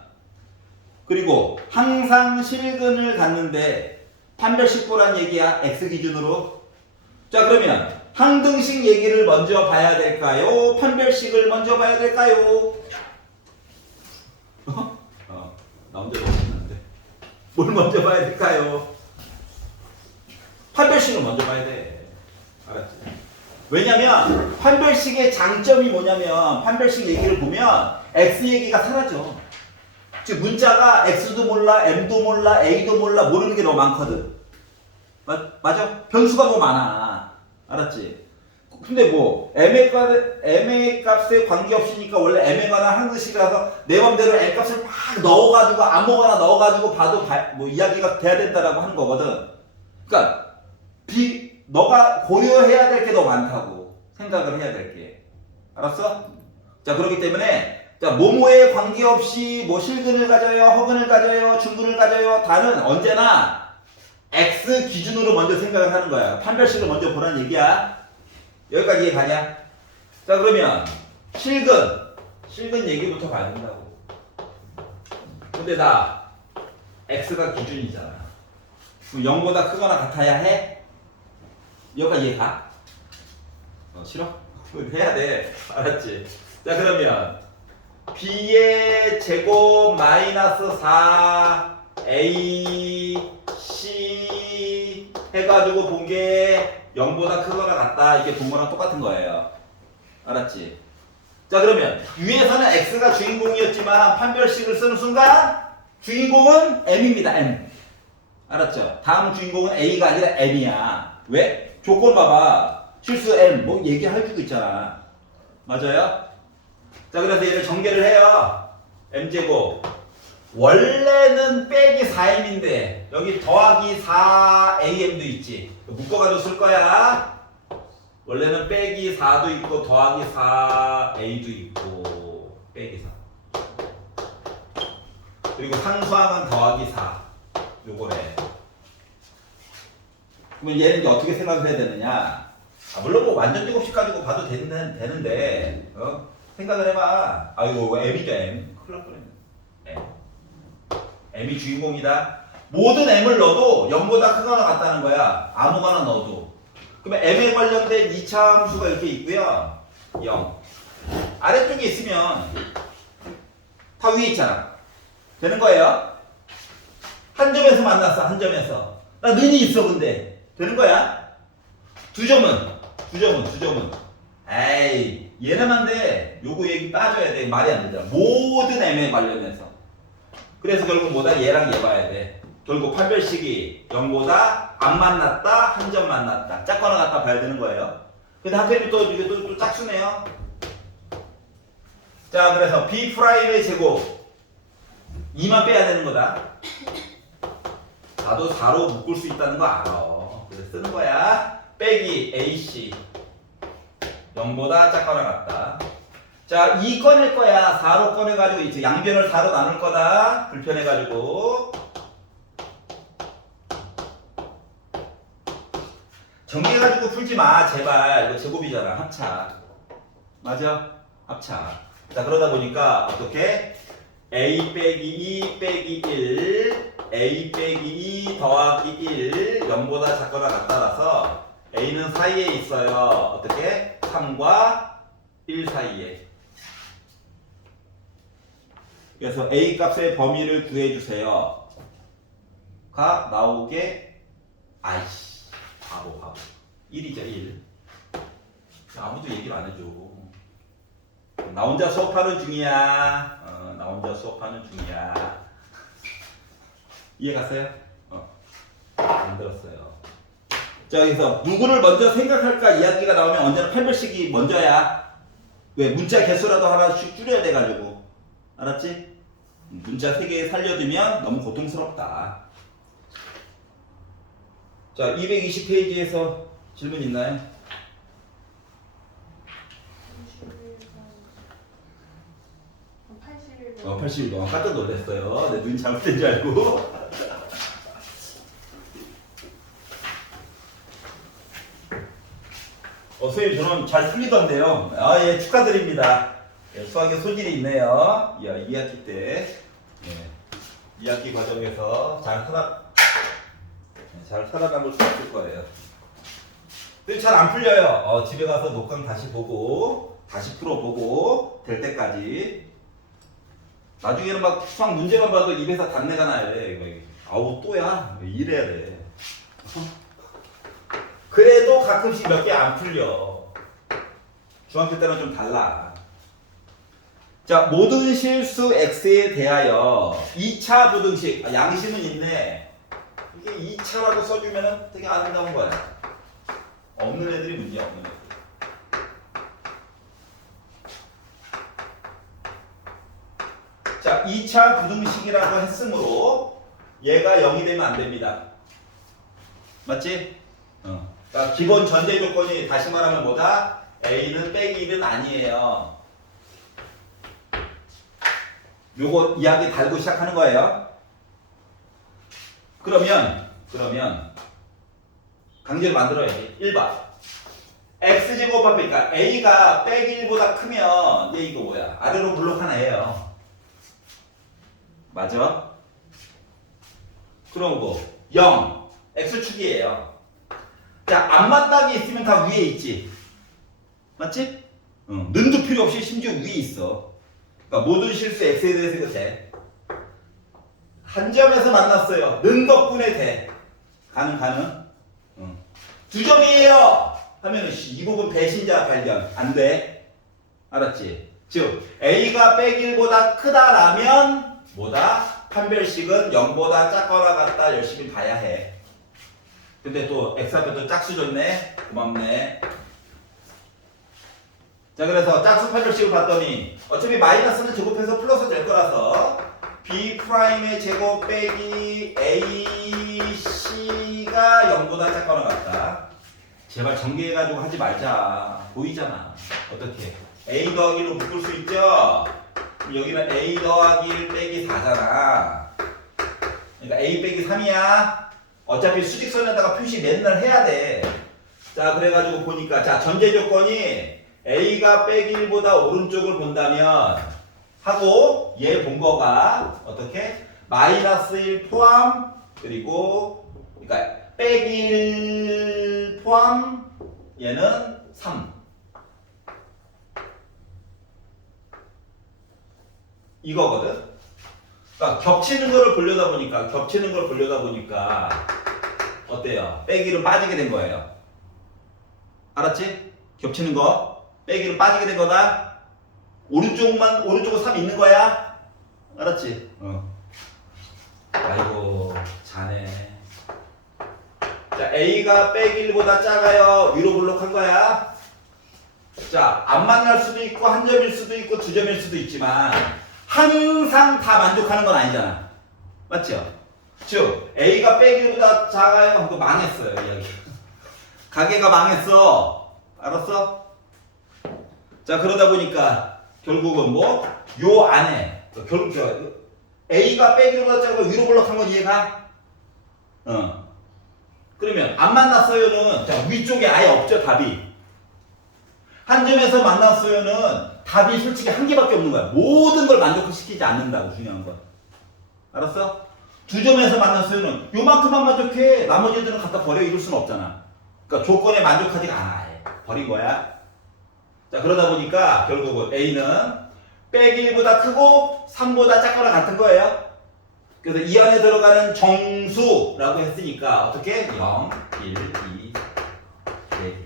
그리고 항상 실근을 갖는데 판별식 보란 얘기야. x 기준으로. 자, 그러면 항등식 얘기를 먼저 봐야 될까요? 판별식을 먼저 봐야 될까요? 나 혼자 너무 힘든데. 뭘 먼저 봐야 될까요? 판별식을 먼저 봐야 돼. 알았지? 왜냐면 판별식의 장점이 뭐냐면 판별식 얘기를 보면 X 얘기가 사라져. 즉 문자가 X도 몰라, M도 몰라, A도 몰라 모르는 게 너무 많거든. 맞아? 변수가 너무 많아. 알았지? 근데 뭐 MA 값에 관계없으니까 원래 M에 관한 한글식이라서 내 맘대로 M 값을 막 넣어가지고 아무거나 넣어가지고 봐도 뭐 이야기가 돼야 된다라고 하는 거거든. 그러니까 너가 고려해야 될 게 더 많다고 생각을 해야 될 게. 알았어? 자 그렇기 때문에 자 모모에 관계없이 뭐 실근을 가져요, 허근을 가져요, 중근을 가져요. 다는 언제나 X 기준으로 먼저 생각을 하는 거야. 판별식을 먼저 보라는 얘기야. 여기까지 이해 가냐? 자 그러면 실근 얘기부터 봐야 된다고. 근데 나 X가 기준이잖아. 0보다 크거나 같아야 해? 여기까지 이해 가? 싫어? 해야 돼. 알았지? 자 그러면 B의 제곱 마이너스 4 A C 해가지고 본 게 0보다 크거나 같다. 이게 본 거랑 똑같은 거예요. 알았지? 자 그러면 위에서는 X가 주인공이었지만 판별식을 쓰는 순간 주인공은 M입니다. M. 알았죠? 다음 주인공은 A가 아니라 M이야. 왜? 조건 봐봐. 실수 M 뭐 얘기할 수도 있잖아. 맞아요? 자 그래서 얘를 전개를 해요. M제곱 원래는 빼기 4M인데 여기 더하기 4AM도 있지. 묶어가지고 쓸 거야. 원래는 빼기 4도 있고 더하기 4A도 있고 빼기 4 그리고 상수항은 더하기 4 요거래. 그러면 얘는 이제 어떻게 생각을 해야 되느냐. 물론 뭐 완전 제곱식 가지고 봐도 되는데 생각을 해봐. 아이고 M이죠 M. 큰일 날 뻔했네. M이 주인공이다. 모든 M을 넣어도 0보다 크거나 같다는 거야. 아무거나 넣어도. 그러면 M에 관련된 2차 함수가 이렇게 있고요. 0. 아래쪽에 있으면 다 위에 있잖아. 되는 거예요. 한 점에서 만났어. 한 점에서. 나 는이 있어 근데. 되는 거야. 두 점은. 에이 얘네만 돼. 요거 얘기 빠져야 돼. 말이 안 되잖아. 모든 M에 관련해서. 그래서 결국 뭐다? 얘랑 얘 봐야 돼. 결국 판별식이 0보다 안 만났다, 한 점 만났다. 짝거나 같다 봐야 되는 거예요. 근데 하필이면 또 이게 또 짝수네요. 자, 그래서 B 프라임의 제곱 2만 빼야 되는 거다. 나도 4로 묶을 수 있다는 거 알아. 그래서 쓰는 거야. 빼기 AC 0보다 작거나 같다. 자, 2 꺼낼 거야. 4로 꺼내가지고 이제 양변을 4로 나눌 거다. 불편해가지고. 정리해가지고 풀지 마. 제발. 이거 제곱이잖아. 합차. 맞아? 합차. 자, 그러다 보니까 어떻게? A 빼기 2 빼기 1 A 빼기 2 더하기 1 0보다 작거나 같다라서 A는 사이에 있어요. 어떻게? 3과 1 사이에. 그래서 A 값의 범위를 구해주세요. 가 나오게 아이씨 바보 1이죠 1. 아무도 얘기를 안 해줘. 나 혼자 수업하는 중이야. 나 혼자 수업하는 중이야. 이해 갔어요? 안 들었어요. 자, 여기서 누구를 먼저 생각할까 이야기가 나오면 언제나 판별식이 먼저야. 왜? 문자 개수라도 하나씩 줄여야 돼가지고. 알았지? 문자 3개 살려두면 너무 고통스럽다. 자, 220페이지에서 질문 있나요? 81번. 깜짝 놀랐어요. 내 눈이 잘못된 줄 알고. 선생님 저는 잘 풀리던데요. 아, 예, 축하드립니다. 예, 수학에 소질이 있네요. 2학기 때. 예, 2학기 과정에서 잘 살아남을 수 있을 거예요. 근데 잘 안 풀려요. 집에 가서 녹강 다시 보고, 다시 풀어보고, 될 때까지. 나중에는 막 수학 문제만 봐도 입에서 단내가 나야 돼. 이거. 아우 또야 이래야 돼. 그래도 가끔씩 몇 개 안 풀려. 중학교 때는 좀 달라. 자, 모든 실수 x에 대하여 2차 부등식. 양심은 있네. 이게 2차라고 써주면 되게 아름다운 거야. 없는 애들이 문제야, 없는 애들. 자, 2차 부등식이라고 했으므로 얘가 0이 되면 안 됩니다. 맞지? 그러니까 기본 전제 조건이 다시 말하면 뭐다? A는 빼기 1은 아니에요. 요거 이야기 달고 시작하는 거예요. 그러면 강제로 만들어야지. 1번 x제곱 합니까? a가 빼기 1보다 크면 얘 이거 뭐야? 아래로 블록한 애예요. 맞아? 그러고 0 x축이에요. 자, 앞맞닥이 있으면 다 위에 있지. 맞지? 는도 필요 없이 심지어 위에 있어. 그러니까 모든 실수 x에 대해서 이거 돼. 한 점에서 만났어요. 는 덕분에 돼. 가능. 두 점이에요. 하면은 이 부분 배신자 발견 안 돼. 알았지? 즉 a가 빼기 1보다 크다라면 뭐다? 판별식은 0보다 작거나 같다. 열심히 봐야 해. 근데 또 x 앞에 또 짝수 줬네. 고맙네. 자, 그래서 짝수 판별식을 봤더니 어차피 마이너스는 제곱해서 플러스 될 거라서 b'의 제곱 빼기 ac가 0보다 작거나 같다. 제발 전개해가지고 하지 말자. 보이잖아. 어떻게? a 더하기 1로 묶을 수 있죠? 그럼 여기는 a 더하기 1 빼기 4잖아. 그러니까 a 빼기 3이야. 어차피 수직선에다가 표시 맨날 해야 돼. 자, 그래가지고 보니까 자, 전제 조건이 a가 빼기 1보다 오른쪽을 본다면 하고 얘 본 거가 어떻게? 마이너스 1 포함 그리고 그러니까 빼기 1 포함 얘는 3 이거거든. 그러니까 겹치는 거를 보려다 보니까 어때요? 빼기로 빠지게 된 거예요. 알았지? 겹치는 거 빼기로 빠지게 된 거다. 오른쪽은 3 있는 거야. 알았지? 아이고 자네. 자, a가 빼기 1보다 작아요. 위로 블록한 거야. 자, 안 만날 수도 있고 한 점일 수도 있고 두 점일 수도 있지만 항상 다 만족하는 건 아니잖아. 맞죠? 즉 a가 빼기 1보다 작아요. 그거 망했어요. 이야기. 가게가 망했어. 알았어? 자, 그러다 보니까 결국은 뭐? 요 안에 결국 a가 빼기 1보다 작고 위로 블록한 건 이해가? 그러면 안 만났어요는 자, 위쪽에 아예 없죠. 답이. 한 점에서 만났어요는 답이 솔직히 한 개밖에 없는 거야. 모든 걸 만족시키지 않는다고. 중요한 건. 알았어? 두 점에서 만났어요는 요만큼만 만족해. 나머지 애들은 갖다 버려. 이럴 수는 없잖아. 그러니까 조건에 만족하지가 않아. 버린 거야. 자, 그러다 보니까 결국은 a는 빼기 1보다 크고 3보다 작거나 같은 거예요. 그래서 이 안에 들어가는 정수라고 했으니까 어떻게? 0, 1, 2, 4개.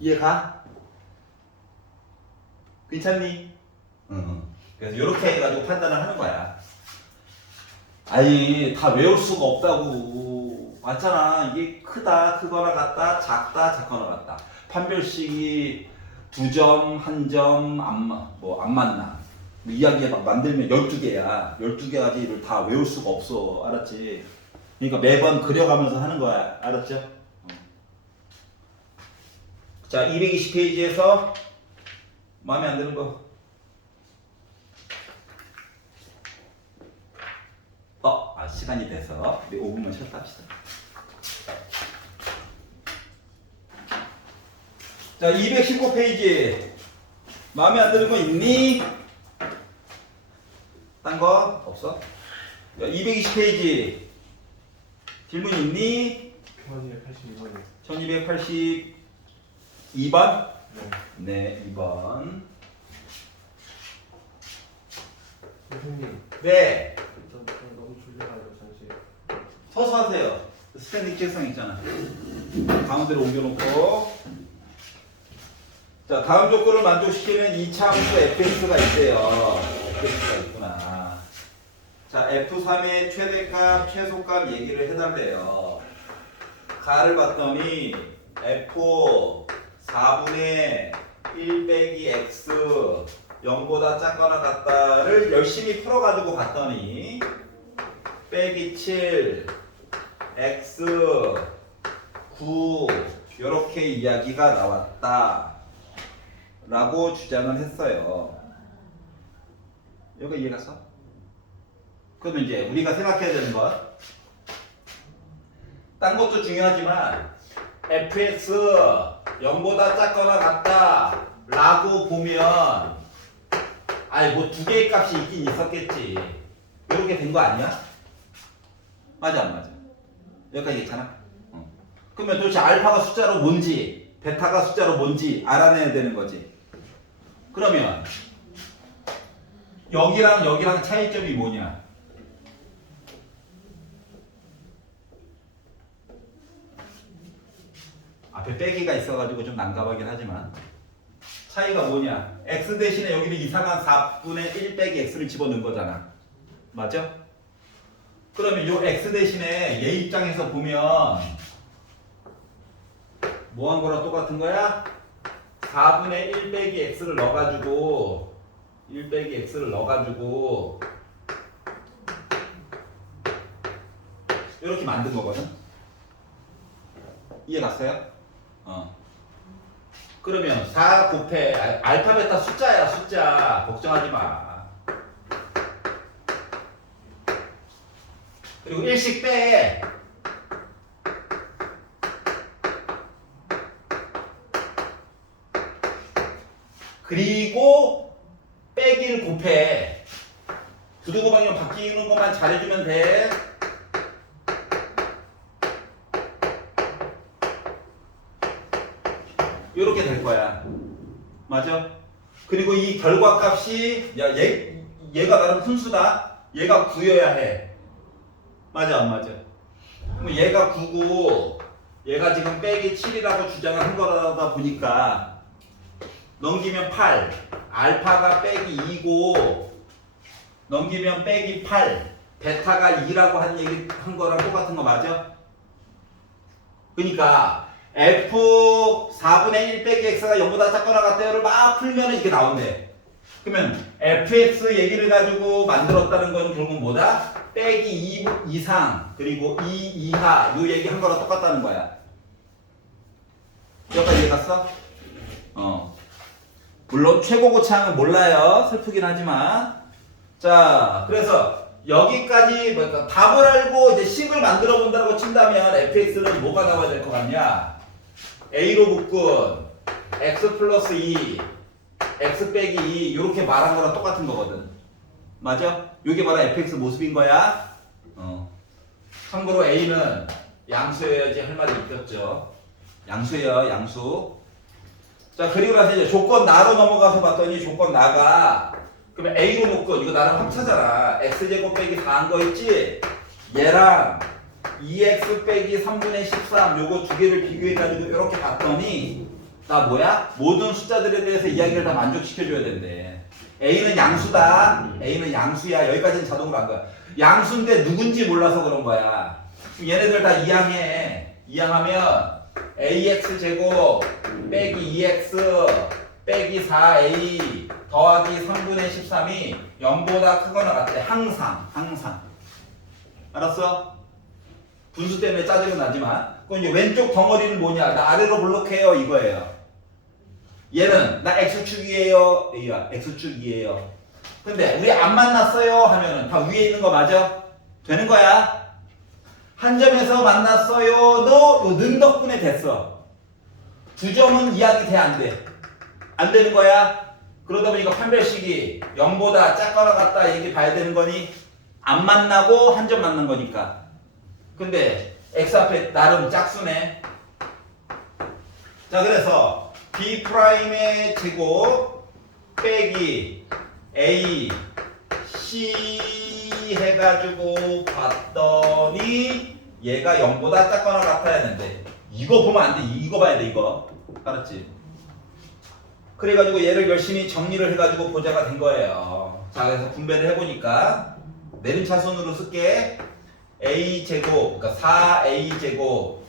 이해가? 괜찮니? 그래서 이렇게 해가지고 판단을 하는 거야. 아니, 다 외울 수가 없다고. 맞잖아. 이게 크다, 크거나 같다, 작다, 작거나 같다. 판별식이 2점, 1점, 안 만나. 이야기 막 만들면 12개야. 12개까지를 다 외울 수가 없어. 알았지? 그러니까 매번 그려가면서 하는 거야. 알았죠? 자, 220페이지에서 마음에 안 드는 거. 시간이 돼서 우리 5분만 쉬었다 합시다. 자, 219페이지. 마음에 안 드는 거 있니? 딴 거 없어? 자, 220페이지. 질문 있니? 1282번이요. 1282번? 네. 네, 2번. 선생님, 네. 전 너무 졸려가지고 잠시. 서서 하세요. 스탠딩 책상 있잖아. 가운데로 옮겨놓고. 자, 다음 조건을 만족시키는 이차 함수 fx가 있대요. fx가 있구나. 자, f3의 최대값, 최소값 얘기를 해달래요. 가를 봤더니 f 4분의 1 빼기 x 0보다 작거나 같다를 열심히 풀어가지고 봤더니 빼기 7 x 9 이렇게 이야기가 나왔다 라고 주장을 했어요. 이거 이해갔어? 그러면 이제 우리가 생각해야 되는 건 딴 것도 중요하지만 fx 0보다 작거나 같다 라고 보면 아니 뭐 두 개의 값이 있긴 있었겠지. 이렇게 된 거 아니야? 맞아 안 맞아? 여기까지 얘기했잖아. 그러면 도대체 알파가 숫자로 뭔지 베타가 숫자로 뭔지 알아내야 되는 거지. 그러면 여기랑 여기랑 차이점이 뭐냐? 앞에 빼기가 있어가지고 좀 난감하긴 하지만 차이가 뭐냐? x 대신에 여기는 이상한 4분의 1 빼기 x를 집어넣은 거잖아. 맞죠? 그러면 요 x 대신에 얘 입장에서 보면 뭐 한 거랑 똑같은 거야? 4분의 1 빼기 x를 넣어가지고 1 빼기 x를 넣어가지고 이렇게 만든 거거든? 이해 갔어요? 그러면 4 곱해 알파 베타 숫자야 숫자 걱정하지 마. 그리고 1씩 빼. 그리고 빼기를 곱해. 부등호 방향 바뀌는 것만 잘해주면 돼. 이렇게 될 거야. 맞아? 그리고 이 결과값이 야 얘가 나름 분수다. 얘가 9여야 해. 맞아 안 맞아? 그럼 얘가 9고 얘가 지금 빼기 7이라고 주장을 한 거다 보니까 넘기면 8. 알파가 빼기 2고 넘기면 빼기 8. 베타가 2라고 한 거랑 똑같은 거 맞아? 그러니까 f 4분의 1 빼기 x가 0보다 작거나 같다요를 막 풀면 이게 나온대. 그러면 fx 얘기를 가지고 만들었다는 건 결국 뭐다? 빼기 2 이상 그리고 2 이하 요 얘기 한 거랑 똑같다는 거야. 여기까지 이해갔어? 물론 최고 고차항은 몰라요. 슬프긴 하지만. 자, 그래서 여기까지 답을 알고 이제 식을 만들어 본다고 친다면 fx는 뭐가 나와야 될 것 같냐? a로 묶은 x 플러스 2 x 빼기 2 이렇게 말한 거랑 똑같은 거거든. 맞아? 이게 바로 fx 모습인 거야. 참고로 a는 양수여야지 할 말이 있겠죠. 양수예요, 양수. 자, 그리고 나서 이제 조건 나로 넘어가서 봤더니 조건 나가 그러면 a로 묶은 이거 나름 합차잖아. x제곱 빼기 4한 거 있지? 얘랑 2x 빼기 3분의 13 요거 두 개를 비교해가지고 이렇게 봤더니 나 뭐야? 모든 숫자들에 대해서 이야기를 다 만족시켜줘야 된대. a는 양수다. a는 양수야. 여기까지는 자동으로 한 거야. 양수인데 누군지 몰라서 그런 거야. 얘네들 다 이항해. 이항하면 ax 제곱 빼기 2x 빼기 4a 더하기 3분의 13이 0보다 크거나 같대. 항상. 알았어? 분수 때문에 짜증은 나지만. 그럼 이제 왼쪽 덩어리는 뭐냐? 나 아래로 블록해요 이거예요. 얘는 나 x축이에요. A야 x축이에요. 근데 우리 안 만났어요 하면은 다 위에 있는 거 맞아? 되는 거야. 한 점에서 만났어요도 요 는 덕분에 됐어. 두 점은 이야기 돼 안 돼? 안 되는 거야. 그러다 보니까 판별식이 0보다 작거나 같다 얘기 봐야 되는 거니 안 만나고 한 점 만난 거니까. 근데 x 앞에 나름 짝수네. 자, 그래서 b'의 제곱 빼기 a C 해가지고 봤더니 얘가 0보다 작거나 같아야 되는데 이거 보면 안 돼. 이거 봐야 돼. 이거 알았지? 그래가지고 얘를 열심히 정리를 해가지고 보자가 된 거예요. 자, 그래서 분배를 해보니까 내림차순으로 쓸게. a 제곱, 그러니까 4a 제곱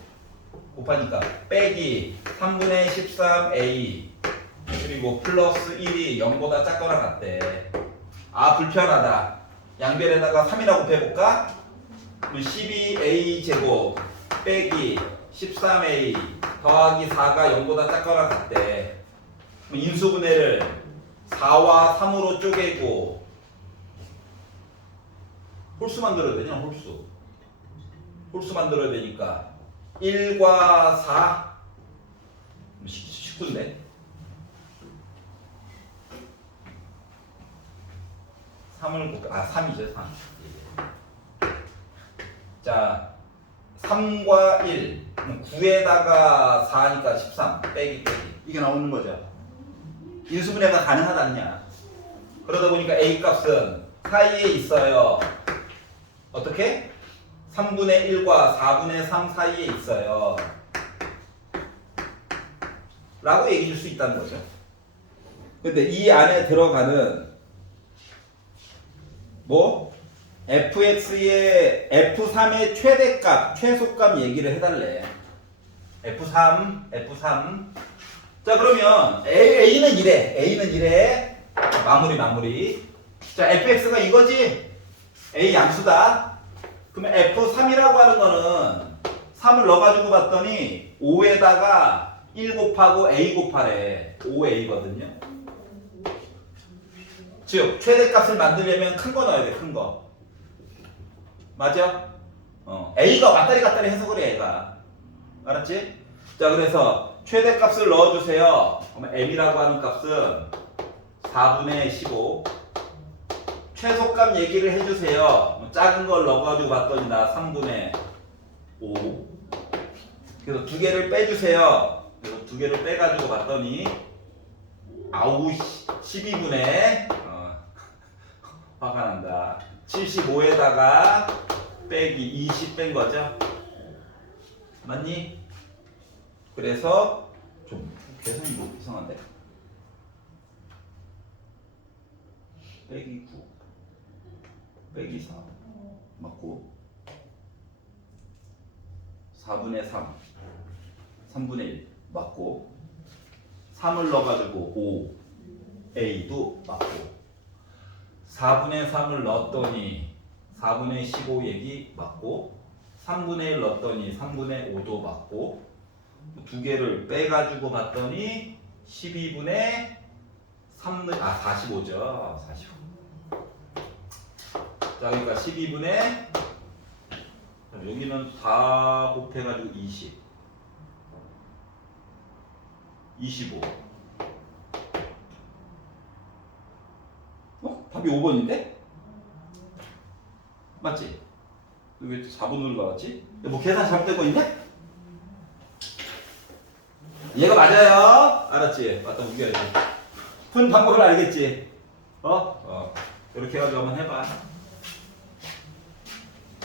곱하니까 빼기 3분의 13a 그리고 플러스 1이 0보다 작거나 같대. 아, 불편하다. 양변에다가 3이라고 곱해볼까? 그럼 12a 제곱 빼기 13a 더하기 4가 0보다 작거나 같대. 그럼 인수분해를 4와 3으로 쪼개고 홀수 만들어야 되냐? 홀수 만들어야 되니까 1과 4 19인데 3을 3이죠 3. 자 3과 1 9에다가 4니까 13 빼기 이게 나오는 거죠. 인수분해가 가능하다느냐. 그러다 보니까 A 값은 사이에 있어요. 어떻게? 3분의 1과 4분의 3 사이에 있어요. 라고 얘기해 줄 수 있다는 거죠. 근데 이 안에 들어가는 뭐 fx의 f3의 최대값, 최소값 얘기를 해달래. f3. 자, 그러면 a는 이래. 마무리. 자, fx가 이거지. a 양수다. 그러면 f3이라고 하는 거는 3을 넣어가지고 봤더니 5에다가 1 곱하고 a 곱하래. 5a거든요. 즉 최대값을 만들려면 큰 거 넣어야 돼. 큰 거. 맞아? a가 왔다리 갔다리 해서 그래. 얘가. 알았지? 자, 그래서 최대값을 넣어주세요. 그러면 m이라고 하는 값은 4분의 15. 최소값 얘기를 해주세요. 작은 걸 넣어가지고 봤더니 나 3분의 5. 그래서 두 개를 빼주세요. 그래서 두 개를 빼가지고 봤더니 12분의 화가 난다. 75에다가 빼기 20 뺀 거죠. 맞니? 그래서 좀 계산이 뭐 이상한데? 빼기 9 빼기 4 맞고 4분의 3 3분의 1 맞고 3을 넣어가지고 5a도 맞고 4분의 3을 넣었더니 4분의 15 얘기 맞고 3분의 1 넣었더니 3분의 5도 맞고 두 개를 빼가지고 봤더니 12분의 3는 45죠. 45. 자, 그러니까 12분의 여기는 4 곱해가지고 20 25 답이 5번인데? 맞지? 왜 4번으로 나왔지? 뭐 계산 잘못되고 있네? 얘가 맞아요. 알았지? 맞다 우겨야지. 푼 방법을 알겠지? 이렇게 해가지고 한번 해봐.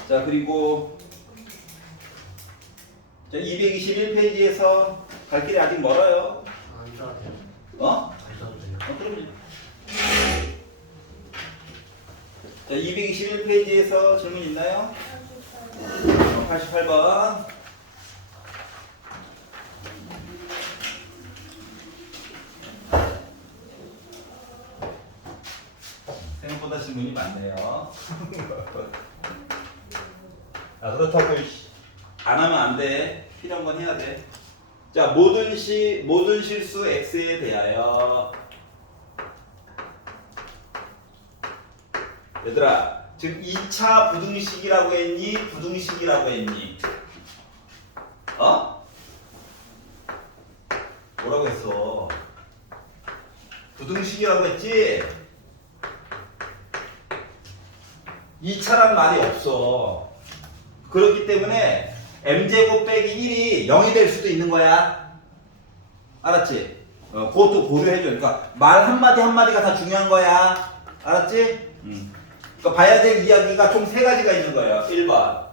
자, 그리고 자, 221페이지에서 갈 길이 아직 멀어요. 이따 돼요. 그러면 자, 221페이지에서 질문 있나요? 88번. 생각보다 질문이 많네요. 그렇다고 안 하면 안 돼. 필요한 건 해야 돼. 자, 모든 실수 x에 대하여 얘들아, 지금 2차 부등식이라고 했니? 부등식이라고 했니? 뭐라고 했어? 부등식이라고 했지? 2차란 말이 없어. 그렇기 때문에 m제곱 빼기 1이 0이 될 수도 있는 거야. 알았지? 그것도 고려해줘. 그러니까 말 한마디 한마디가 다 중요한 거야. 알았지? 그러니까 봐야 될 이야기가 총 세 가지가 있는 거예요. 1번.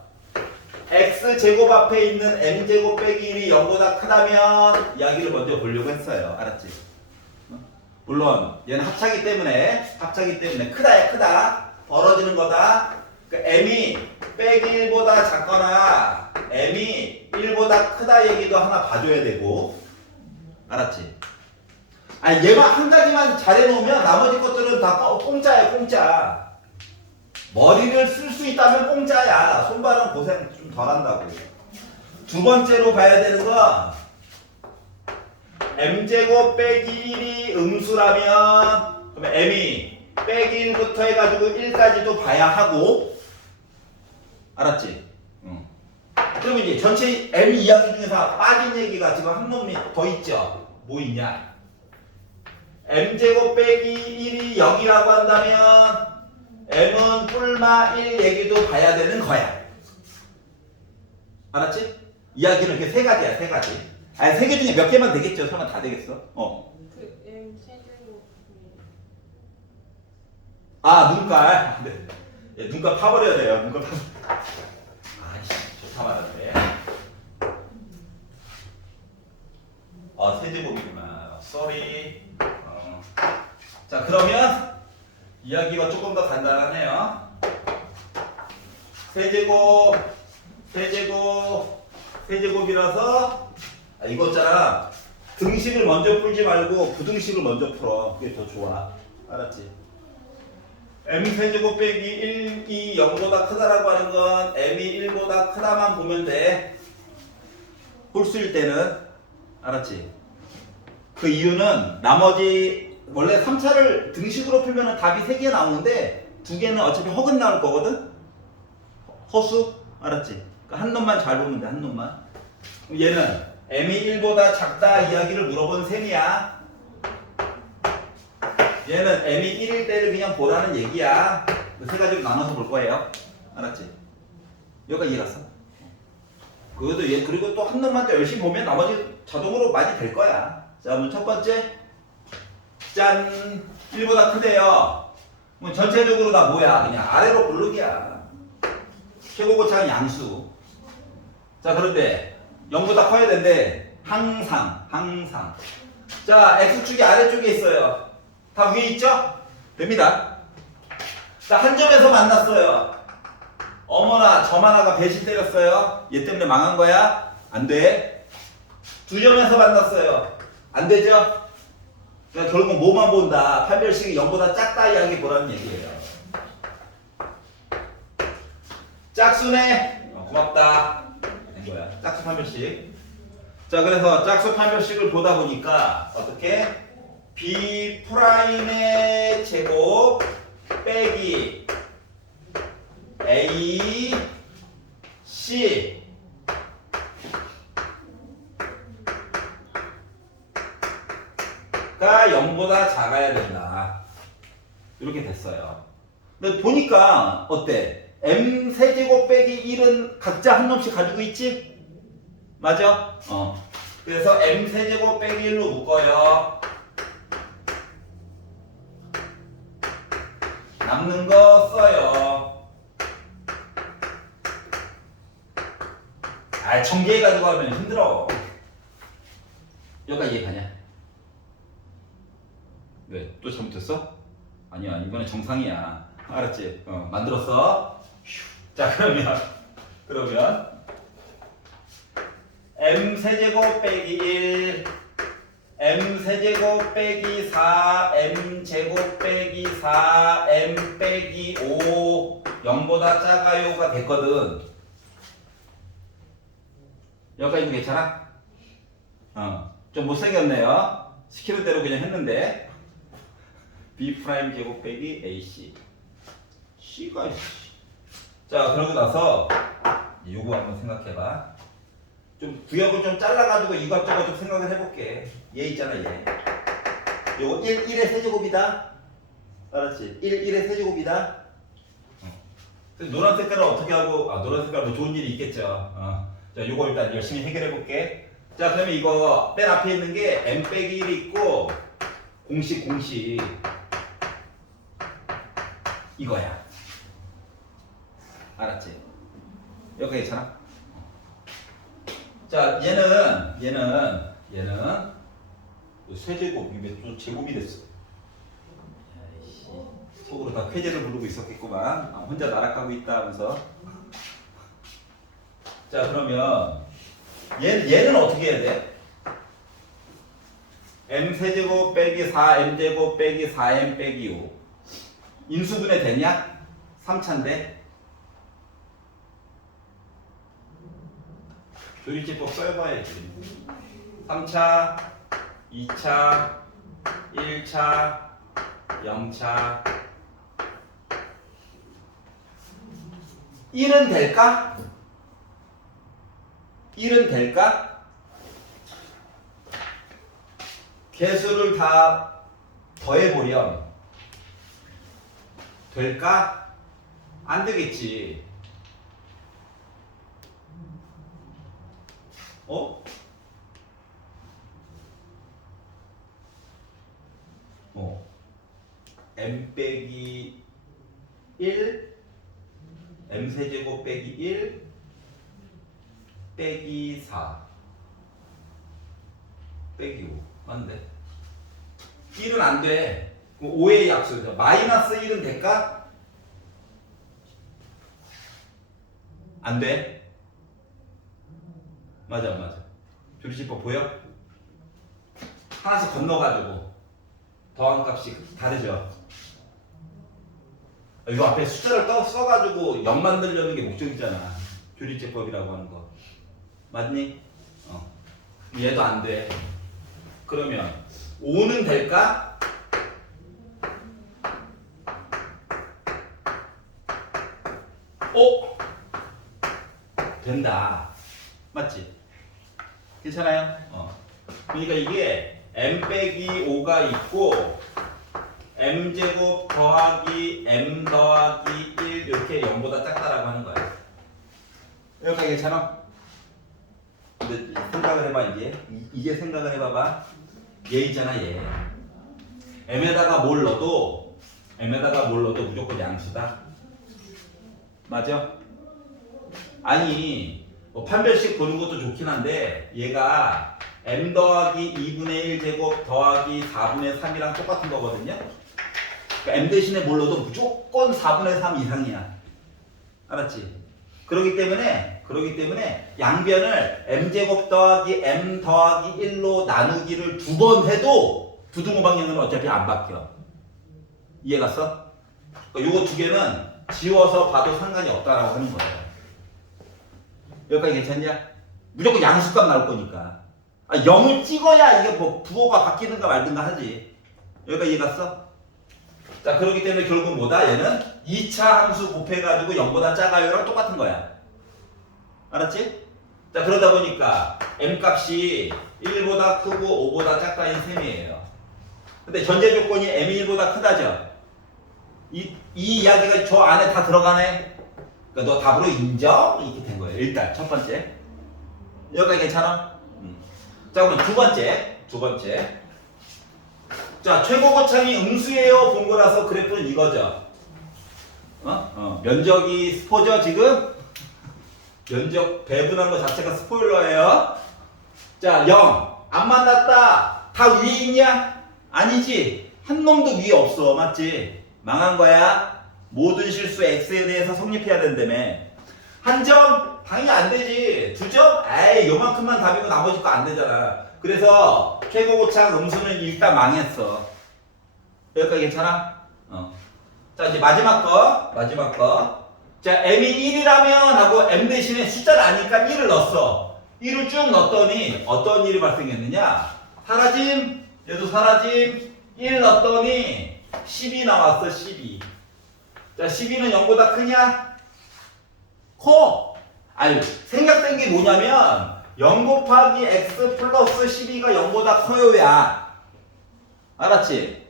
x제곱 앞에 있는 m제곱 빼기 1이 0보다 크다면 이야기를 먼저 보려고 했어요. 알았지? 물론 얘는 합차기 때문에 크다야 크다. 벌어지는 거다. 그러니까 m이 빼기 1보다 작거나 m이 1보다 크다 얘기도 하나 봐줘야 되고. 알았지? 아니 얘만 한 가지만 잘해놓으면 나머지 것들은 다 공짜야 공짜. 머리를 쓸 수 있다면 공짜야. 손발은 고생 좀 덜 한다고. 두 번째로 봐야 되는 건 m제곱 빼기 1이 음수라면 그러면 m이 빼기 1부터 해가지고 1까지도 봐야 하고. 알았지? 응. 그러면 이제 전체 m 이야기 중에서 빠진 얘기가 지금 한 놈이 더 있죠. 뭐 있냐? m제곱 빼기 1이 0이라고 한다면 m은 뿔마 1 얘기도 봐야 되는 거야. 알았지? 이야기는 이렇게 세 가지야, 세 가지. 아니, 세 개 중에 몇 개만 되겠죠? 설마 다 되겠어? 그 M 세제곱. 아, 눈깔. 네. 예, 눈깔 파버려야 돼요. 눈깔 파. 아이씨, 좋다 말았네. 세제곱이구나. 쏘리. 자, 그러면 이야기가 조금 더 간단하네요. 세제곱이라서 이거 있잖아. 등식을 먼저 풀지 말고 부등식을 먼저 풀어. 그게 더 좋아. 알았지? m세제곱 빼기 1이 0보다 크다라고 하는 건 m이 1보다 크다만 보면 돼. 홀수일 때는. 알았지? 그 이유는 나머지 원래 3차를 등식으로 풀면 답이 3개 나오는데 2개는 어차피 허근 나올 거거든? 허수? 알았지? 그러니까 한 놈만 잘 보면 돼, 한 놈만. 얘는 m이 1보다 작다 이야기를 물어본 셈이야. 얘는 m이 1일 때를 그냥 보라는 얘기야. 세 가지로 나눠서 볼 거예요. 알았지? 여기까지 이해 갔어? 그리고 또 한 놈만 더 열심히 보면 나머지 자동으로 많이 될 거야. 자, 그럼 첫 번째. 짠! 1보다 크대요. 그럼 전체적으로 다 뭐야? 그냥 아래로 고르기야. 최고고차는 양수. 자, 그런데 0보다 커야 되는데 항상. 자, x축이 아래쪽에 있어요. 다 위에 있죠? 됩니다. 자, 한 점에서 만났어요. 어머나, 점 하나가 배신 때렸어요. 얘 때문에 망한 거야? 안 돼. 두 점에서 만났어요. 안 되죠? 그러니까 결국은 뭐만 본다. 판별식이 0보다 작다 이야기 보라는 얘기예요. 짝수네. 고맙다. 된 거야. 짝수 판별식. 자, 그래서 짝수 판별식을 보다 보니까 어떻게? B 프라임의 제곱 빼기 A C 가 0보다 작아야 된다. 이렇게 됐어요. 근데 보니까 어때? M 세제곱 빼기 1은 각자 한 놈씩 가지고 있지? 맞아? 그래서 M 세제곱 빼기 1로 묶어요. 남는 거 써요. 전개 가지고 하면 힘들어. 여기까지 이해가냐? 왜? 또 잘못했어? 아니야, 이번엔 정상이야. 알았지? 만들었어. 자, 그러면 m 세제곱 빼기 1 m 세제곱 빼기 4 m 제곱 빼기 4 m 빼기 5 0보다 작아요가 됐거든. 여기까지 괜찮아? 좀 못생겼네요. 시키는 대로 그냥 했는데 B 프라임 제곱 빼기 AC C가 자, 그러고 나서 요거 한번 생각해봐. 좀 구역을 좀 잘라가지고 이것저것 좀 생각을 해볼게. 얘 있잖아, 얘. 요거 1의 세제곱이다. 알았지? 1의 세제곱이다. 노란 색깔은 어떻게 하고, 노란 색깔 뭐 좋은 일이 있겠죠. 자, 요거 일단 열심히 해결해볼게. 자, 그러면 이거 맨 앞에 있는 게 m 빼기 1이 있고 공식 이거야. 알았지? 여기까지 괜찮아? 자, 얘는 세제곱 이게 또 제곱이 됐어. 아이씨, 속으로 다 쾌재를 부르고 있었겠구만. 혼자 나락하고 있다 하면서. 자, 그러면 얘는 어떻게 해야 돼? m 세제곱 빼기 4m 제곱 빼기 4m 빼기 5 인수분해 되냐? 3차인데 조리제법 써봐야지. 3차, 2차, 1차, 0차 1은 될까? 1은 될까? 개수를 다 더해보렴. 될까? 안 되겠지. m 빼기 1 m 세제곱 빼기 1 빼기 4 빼기 5 맞는데? 1은 안 돼. 5의 약수죠. 마이너스 1은 될까? 안 돼. 맞아 안 맞아? 조리집법 보여? 하나씩 건너가지고 더한 값이 다르죠. 이거 앞에 숫자를 써가지고 0 만들려는 게 목적이잖아. 조리제법이라고 하는 거. 맞니? 얘도 안 돼. 그러면 5는 될까? 된다. 맞지? 괜찮아요? 그러니까 이게 m 빼기 5가 있고 m제곱 더하기 m 더하기 1 이렇게 0보다 작다라고 하는 거야. 여기까지 괜찮아? 근데 생각을 해봐 이제 생각을 해봐봐. 얘 있잖아 얘. m에다가 뭘 넣어도 무조건 양수다. 맞아? 아니 판별식 보는 것도 좋긴 한데 얘가 m 더하기 2분의 1 제곱 더하기 4분의 3이랑 똑같은 거거든요. 그러니까 m 대신에 뭘 넣어도 무조건 4분의 3 이상이야. 알았지? 그렇기 때문에 양변을 m 제곱 더하기 m 더하기 1로 나누기를 2번 해도 두등호 방향은 어차피 안 바뀌어. 이해 갔어? 그러니까 요거 두 개는 지워서 봐도 상관이 없다라고 하는 거예요. 여기까지 괜찮냐? 무조건 양수값 나올 거니까. 0을 찍어야 이게 뭐 부호가 바뀌는가 말든가 하지. 여기까지 이해 갔어? 자, 그렇기 때문에 결국 뭐다? 얘는 2차 함수 곱해가지고 0보다 작아요랑 똑같은 거야. 알았지? 자, 그러다 보니까 m 값이 1보다 크고 5보다 작다인 셈이에요. 근데 전제 조건이 m이 1보다 크다죠? 이 이야기가 저 안에 다 들어가네? 그러니까 너 답으로 인정? 이렇게 된 거예요. 일단 첫 번째. 여기까지 괜찮아? 자, 그럼 두 번째. 자, 최고고창이 음수예요, 본 거라서 그래프는 이거죠. 면적이 스포죠, 지금? 면적 배분한 거 자체가 스포일러예요. 자, 0. 안 만났다. 다 위에 있냐? 아니지. 한 놈도 위에 없어. 맞지? 망한 거야. 모든 실수 x에 대해서 성립해야 된다며. 한 점? 당연히 안 되지. 2점? 에이, 요만큼만 답이고 나머지 거 안 되잖아. 그래서 최고고창 음수는 일단 망했어. 여기까지 괜찮아? 자, 이제 마지막 거. 자, m이 1이라면 하고 m 대신에 숫자를 아니까 1을 넣었어. 1을 쭉 넣었더니 어떤 일이 발생했느냐? 사라짐, 얘도 사라짐, 1 넣었더니 12 나왔어, 12. 자, 12는 0보다 크냐? 커. 아니, 생각된 게 뭐냐면 0 곱하기 x 플러스 12가 0보다 커요야. 알았지?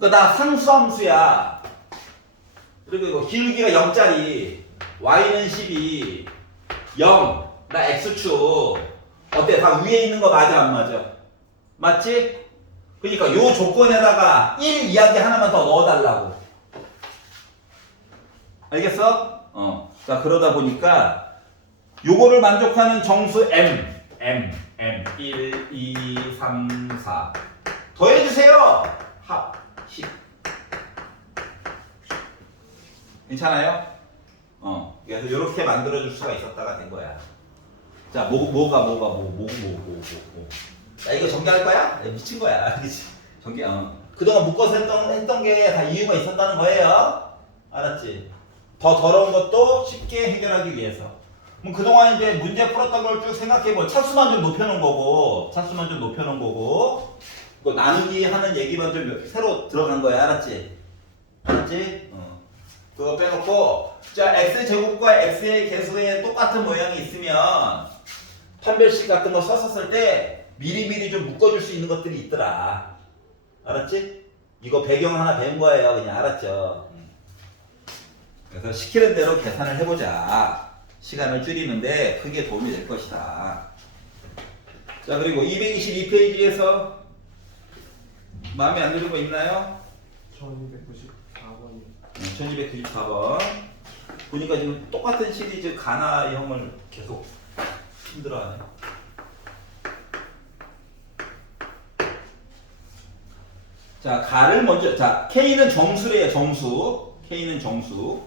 나 상수함수야. 그리고 이거 기울기가 0짜리, y는 12, 0, 나 x축. 어때? 다 위에 있는 거 맞아 안 맞아? 맞지? 그러니까 요 조건에다가 1 이야기 하나만 더 넣어달라고. 알겠어? 자, 그러다 보니까 요거를 만족하는 정수 M 1, 2, 3, 4 더해주세요. 합 10. 괜찮아요? 그래서 이렇게 만들어줄 수가 있었다가 된 거야. 자, 뭐가. 야, 이거 전개할 거야? 야, 미친 거야. 그치? 전개, 그동안 묶어서 했던 게 다 이유가 있었다는 거예요. 알았지? 더 더러운 것도 쉽게 해결하기 위해서. 그럼 그동안 이제 문제 풀었던 걸 쭉 생각해보. 차수만 좀 높여놓은 거고, 그 나누기 하는 얘기만 좀 새로 들어간 거야. 알았지? 그거 빼놓고, 자, x제곱과 x의 개수에 똑같은 모양이 있으면 판별식 같은 거 썼었을 때 미리미리 좀 묶어줄 수 있는 것들이 있더라. 알았지? 이거 배경 하나 배운 거예요. 그냥 알았죠? 그래서 시키는 대로 계산을 해보자. 시간을 줄이는데 크게 도움이 될 것이다. 자, 그리고 222페이지에서 마음에 안 드는 거 있나요? 1294번이 1294번. 보니까 지금 똑같은 시리즈 가나형을 계속 힘들어하네. 자, 가를 먼저, 자, K는 정수래요, 정수. K는 정수.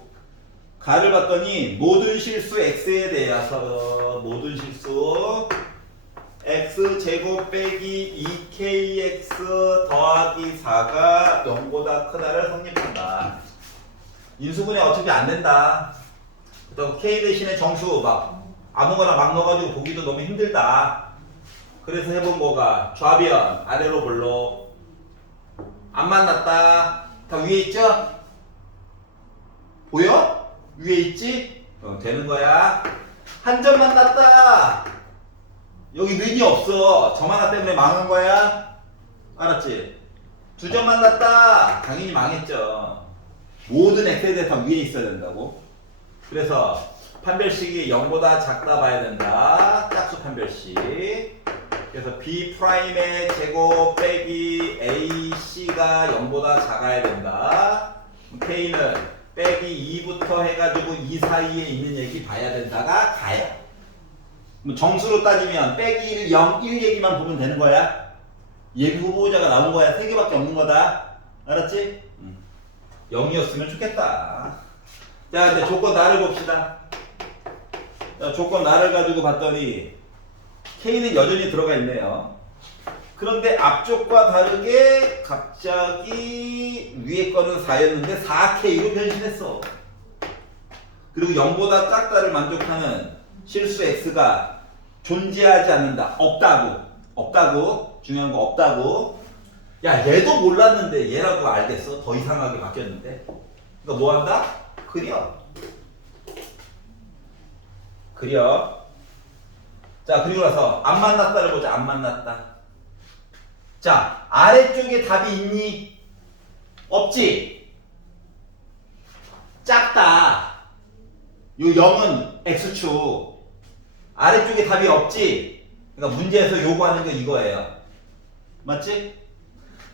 가를 봤더니 모든 실수 X에 대해서 모든 실수 X제곱 빼기 2KX 더하기 4가 0보다 크다를 성립한다. 인수분해 어차피 안 된다. 그렇다고 K 대신에 정수 막 아무거나 막 넣어가지고 보기도 너무 힘들다. 그래서 해본 거가 좌변 아래로 볼록 안 만났다. 다 위에 있죠? 보여? 위에 있지? 되는 거야. 한 점 만났다. 여기 는이 없어. 점 하나 때문에 망한 거야. 알았지? 두 점 만났다. 당연히 망했죠. 모든 x에 대해 다 위에 있어야 된다고. 그래서 판별식이 0보다 작다 봐야 된다. 짝수 판별식. 그래서 B'의 제곱 빼기 AC가 0보다 작아야 된다. K는 빼기 2부터 해가지고 2 사이에 있는 얘기 봐야 된다가 가요. 정수로 따지면 빼기 1, 0, 1 얘기만 보면 되는 거야. 예비 후보자가 나온 거야. 3개밖에 없는 거다. 알았지? 0이었으면 좋겠다. 자, 이제 조건 나를 봅시다. 자, 조건 나를 가지고 봤더니 K는 여전히 들어가 있네요. 그런데 앞쪽과 다르게 갑자기 위에 거는 4였는데 4K로 변신했어. 그리고 0보다 작다를 만족하는 실수 X가 존재하지 않는다. 없다고. 중요한 거 없다고. 야, 얘도 몰랐는데 얘라고 알겠어. 더 이상하게 바뀌었는데. 그러니까 뭐 한다? 그려. 자, 그리고 나서 안 만났다를 보자. 안 만났다. 자, 아래쪽에 답이 있니? 없지? 작다. 요 0은 X축. 아래쪽에 답이 없지? 그러니까 문제에서 요구하는 게 이거예요. 맞지?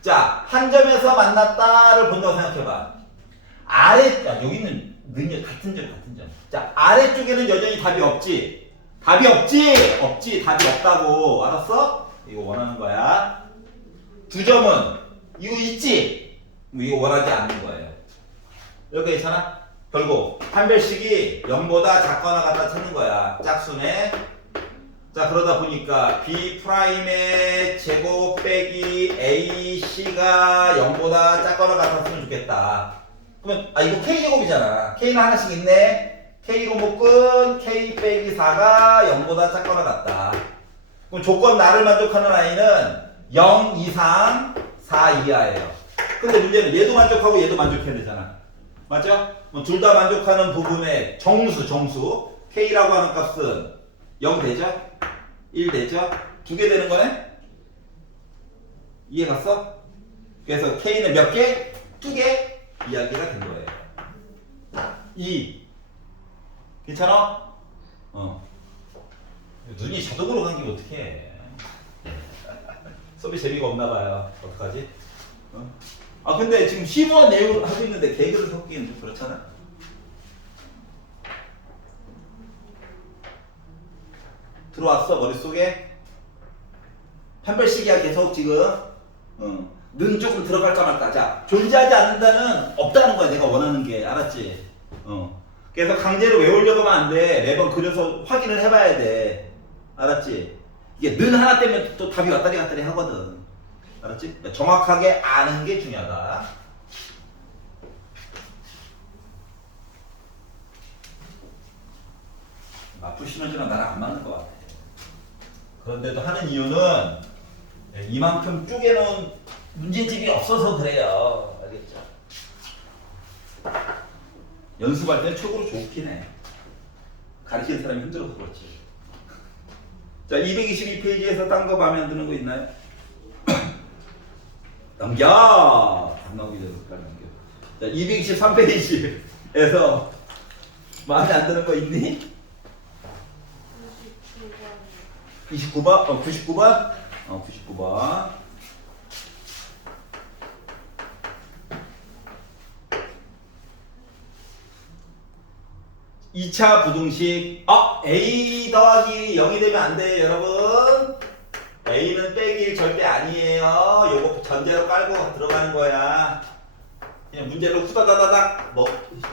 자, 한 점에서 만났다를 본다고 생각해봐. 여기는 능력 같은 점. 자, 아래쪽에는 여전히 답이 없지? 답이 없지? 답이 없다고. 알았어? 이거 원하는 거야. 두 점은 이거 있지? 이거 원하지 않는 거예요. 이렇게 괜찮아? 결국 판별식이 0보다 작거나 같다 찾는 거야. 짝수네. 자, 그러다 보니까 B'의 제곱 빼기 AC가 0보다 작거나 같았으면 좋겠다. 그러면 이거 K제곱이잖아. K는 하나씩 있네. K로 묶은 K 빼기 4가 0보다 작거나 같다. 그럼 조건 나를 만족하는 아이는 0 이상 4 이하예요. 근데 문제는 얘도 만족하고 얘도 만족해야 되잖아. 맞죠? 둘 다 만족하는 부분의 정수 K라고 하는 값은 0 되죠? 1 되죠? 2개 되는 거네? 이해 갔어? 그래서 K는 몇 개? 2개 이야기가 된 거예요. 2 괜찮아? 눈이 자동으로 감기면 어떡해. 수업이 재미가 없나 봐요. 어떡하지? 근데 지금 심오한 내용을 하고 있는데 개그를 섞기는 좀 그렇잖아? 들어왔어 머릿속에? 판별식이야 계속 지금. 는 조금 들어갈까 말까. 자, 존재하지 않는다는 없다는 거야 내가 원하는 게. 알았지? 그래서 강제로 외우려고 하면 안 돼. 매번 그려서 확인을 해봐야 돼. 알았지? 이게 는 하나 때문에 또 답이 왔다리 갔다리 하거든. 알았지? 그러니까 정확하게 아는 게 중요하다. 마프 시너지랑 나랑 안 맞는 것 같아. 그런데도 하는 이유는 이만큼 쪼개놓은 문제집이 없어서 그래요. 알겠죠? 연습할 때는 최고로 좋긴 해. 가르치는 사람이 힘들어서 그렇지. 자, 222페이지에서 딴 거 마음에 안 드는 거 있나요? 넘겨! 안 넘기죠. 넘겨. 자, 223페이지에서 마음에 안 드는 거 있니? 29번? 99번? 99번. (2차) 부등식. A 더하기 0이 되면 안 돼요 여러분. A는 빼기 1 절대 아니에요. 요거 전제로 깔고 들어가는 거야. 그냥 문제를 후다다다닥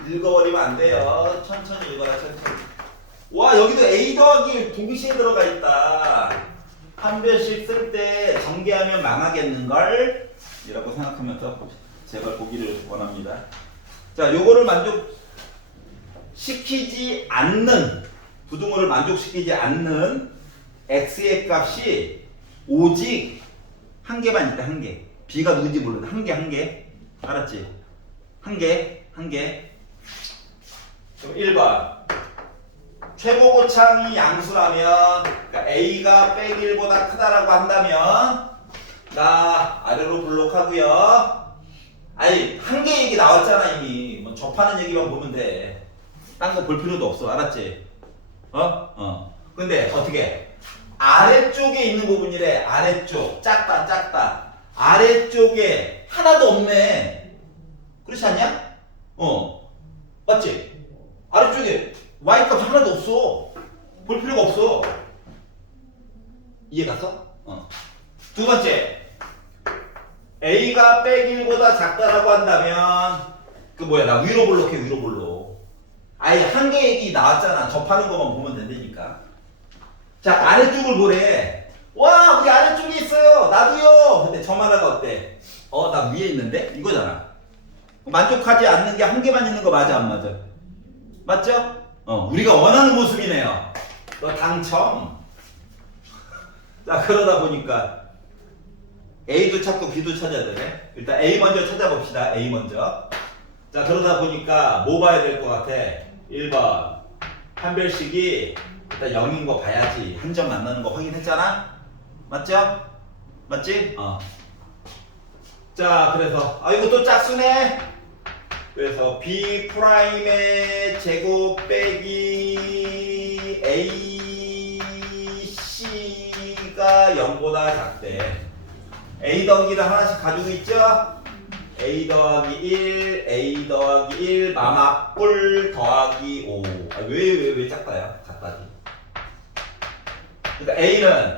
읽어버리면 안 돼요. 천천히 읽어라 천천히. 와, 여기도 A 더하기 1 동시에 들어가 있다. 한 별씩 쓸 때 전개하면 망하겠는걸? 이라고 생각하면서 제발 보기를 원합니다. 자, 요거를 만족시키지 않는, 부등호를 만족시키지 않는 x의 값이 오직 한 개만 있다. 한 개. b가 누군지 모르는데 한 개. 알았지? 한 개. 그럼 1번. 최고고창이 양수라면, 그러니까 a가 빼기 1보다 크다라고 한다면 나 아래로 블록하고요. 아니, 한 개 얘기 나왔잖아 이미. 뭐 접하는 얘기만 보면 돼. 딴 거 볼 필요도 없어. 알았지? 근데 어떻게? 아래쪽에 있는 부분이래. 아래쪽. 작다. 아래쪽에 하나도 없네. 그렇지 않냐? 맞지? 아래쪽에 y값 하나도 없어. 볼 필요가 없어. 이해 갔어? 두 번째. a가 빼기 1보다 작다라고 한다면 나 위로 블록해. 위로 블록. 아예 한 개 얘기 나왔잖아. 접하는 것만 보면 된다니까. 자, 아래쪽을 보래. 와, 우리 아래쪽에 있어요. 나도요. 근데 점 하나가 어때? 나 위에 있는데? 이거잖아. 만족하지 않는 게 한 개만 있는 거 맞아, 안 맞아? 맞죠? 우리가 원하는 모습이네요. 너 당첨. 자, 그러다 보니까 A도 찾고 B도 찾아야 되네. 일단 A 먼저 찾아봅시다. A 먼저. 자, 그러다 보니까 뭐 봐야 될 것 같아? 1번. 판별식이 일단 0인 거 봐야지. 한 점 만나는 거 확인했잖아? 맞죠? 맞지? 자, 그래서 이거 또 짝수네. 그래서 B 프라임의 제곱 빼기 AC가 0보다 작대. A 더하기를 하나씩 가지고 있죠? A 더하기 1, A 더하기 1, 마마뿔 더하기 5. 왜 작다야? 작다지. 그러니까 A는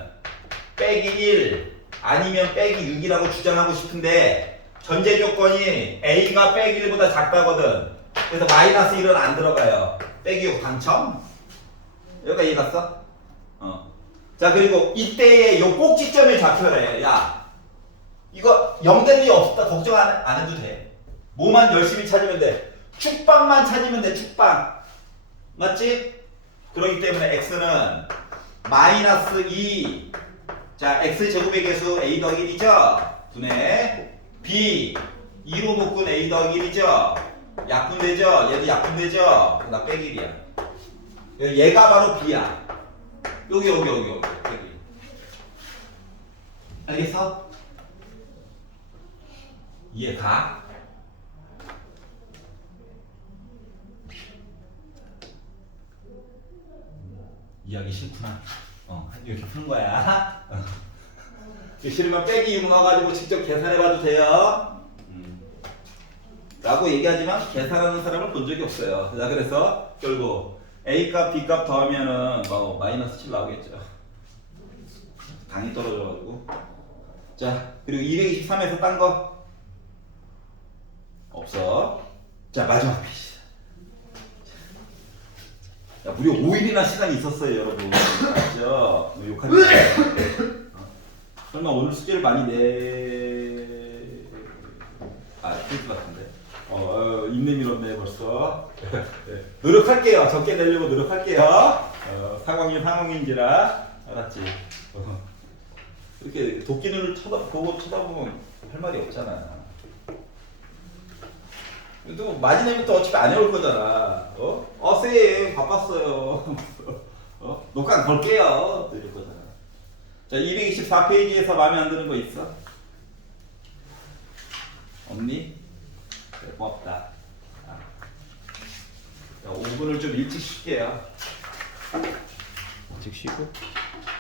빼기 1 아니면 빼기 6이라고 주장하고 싶은데 전제 조건이 A가 빼기 1보다 작다거든. 그래서 마이너스 1은 안 들어가요. 빼기 6 당첨? 여기까지 이해갔어? 자, 그리고 이때의 요 꼭지점의 좌표래. 야, 이거 0 될 리 없다. 걱정 안 해도 돼. 뭐만 열심히 찾으면 돼. 축방만 찾으면 돼. 축방. 맞지? 그렇기 때문에 x는 마이너스 2. 자, x제곱의 개수 a 더하기 1이죠? 분의 b 2로 묶은 a 더하기 1이죠? 약분되죠? 얘도 약분되죠? 나 빼기 1이야. 얘가 바로 b야. 여기. 알겠어? 이해가? 이해하기 싫구나. 이렇게 푸는 거야. 싫으면 빼기 2 넣어가지고 직접 계산해봐도 돼요. 라고 얘기하지만 계산하는 사람을 본 적이 없어요. 자, 그래서 결국 A값 B값 더하면은 마이너스 7 나오겠죠. 당이 떨어져가지고. 자, 그리고 223에서 딴 거 없어. 자, 마지막 페이지. 야, 무려 5일이나 시간이 있었어요, 여러분. 알죠? 뭐 욕하지 마세요. 설마 오늘 숙제를 많이 필수 같은데. 인내 밀었네 벌써. 네. 노력할게요. 적게 내려고 노력할게요. 상황인지라 알았지. 이렇게 도끼 눈을 쳐다보면 할 말이 없잖아. 또 마지막에 또 어차피 안 해올 거잖아. 쌤 바빴어요. 녹화 걸게요. 또 이럴 거잖아. 자, 224페이지에서 마음에 안 드는 거 있어? 없니? 그래, 고맙다. 자, 5분을 좀 일찍 쉴게요. 일찍 쉬고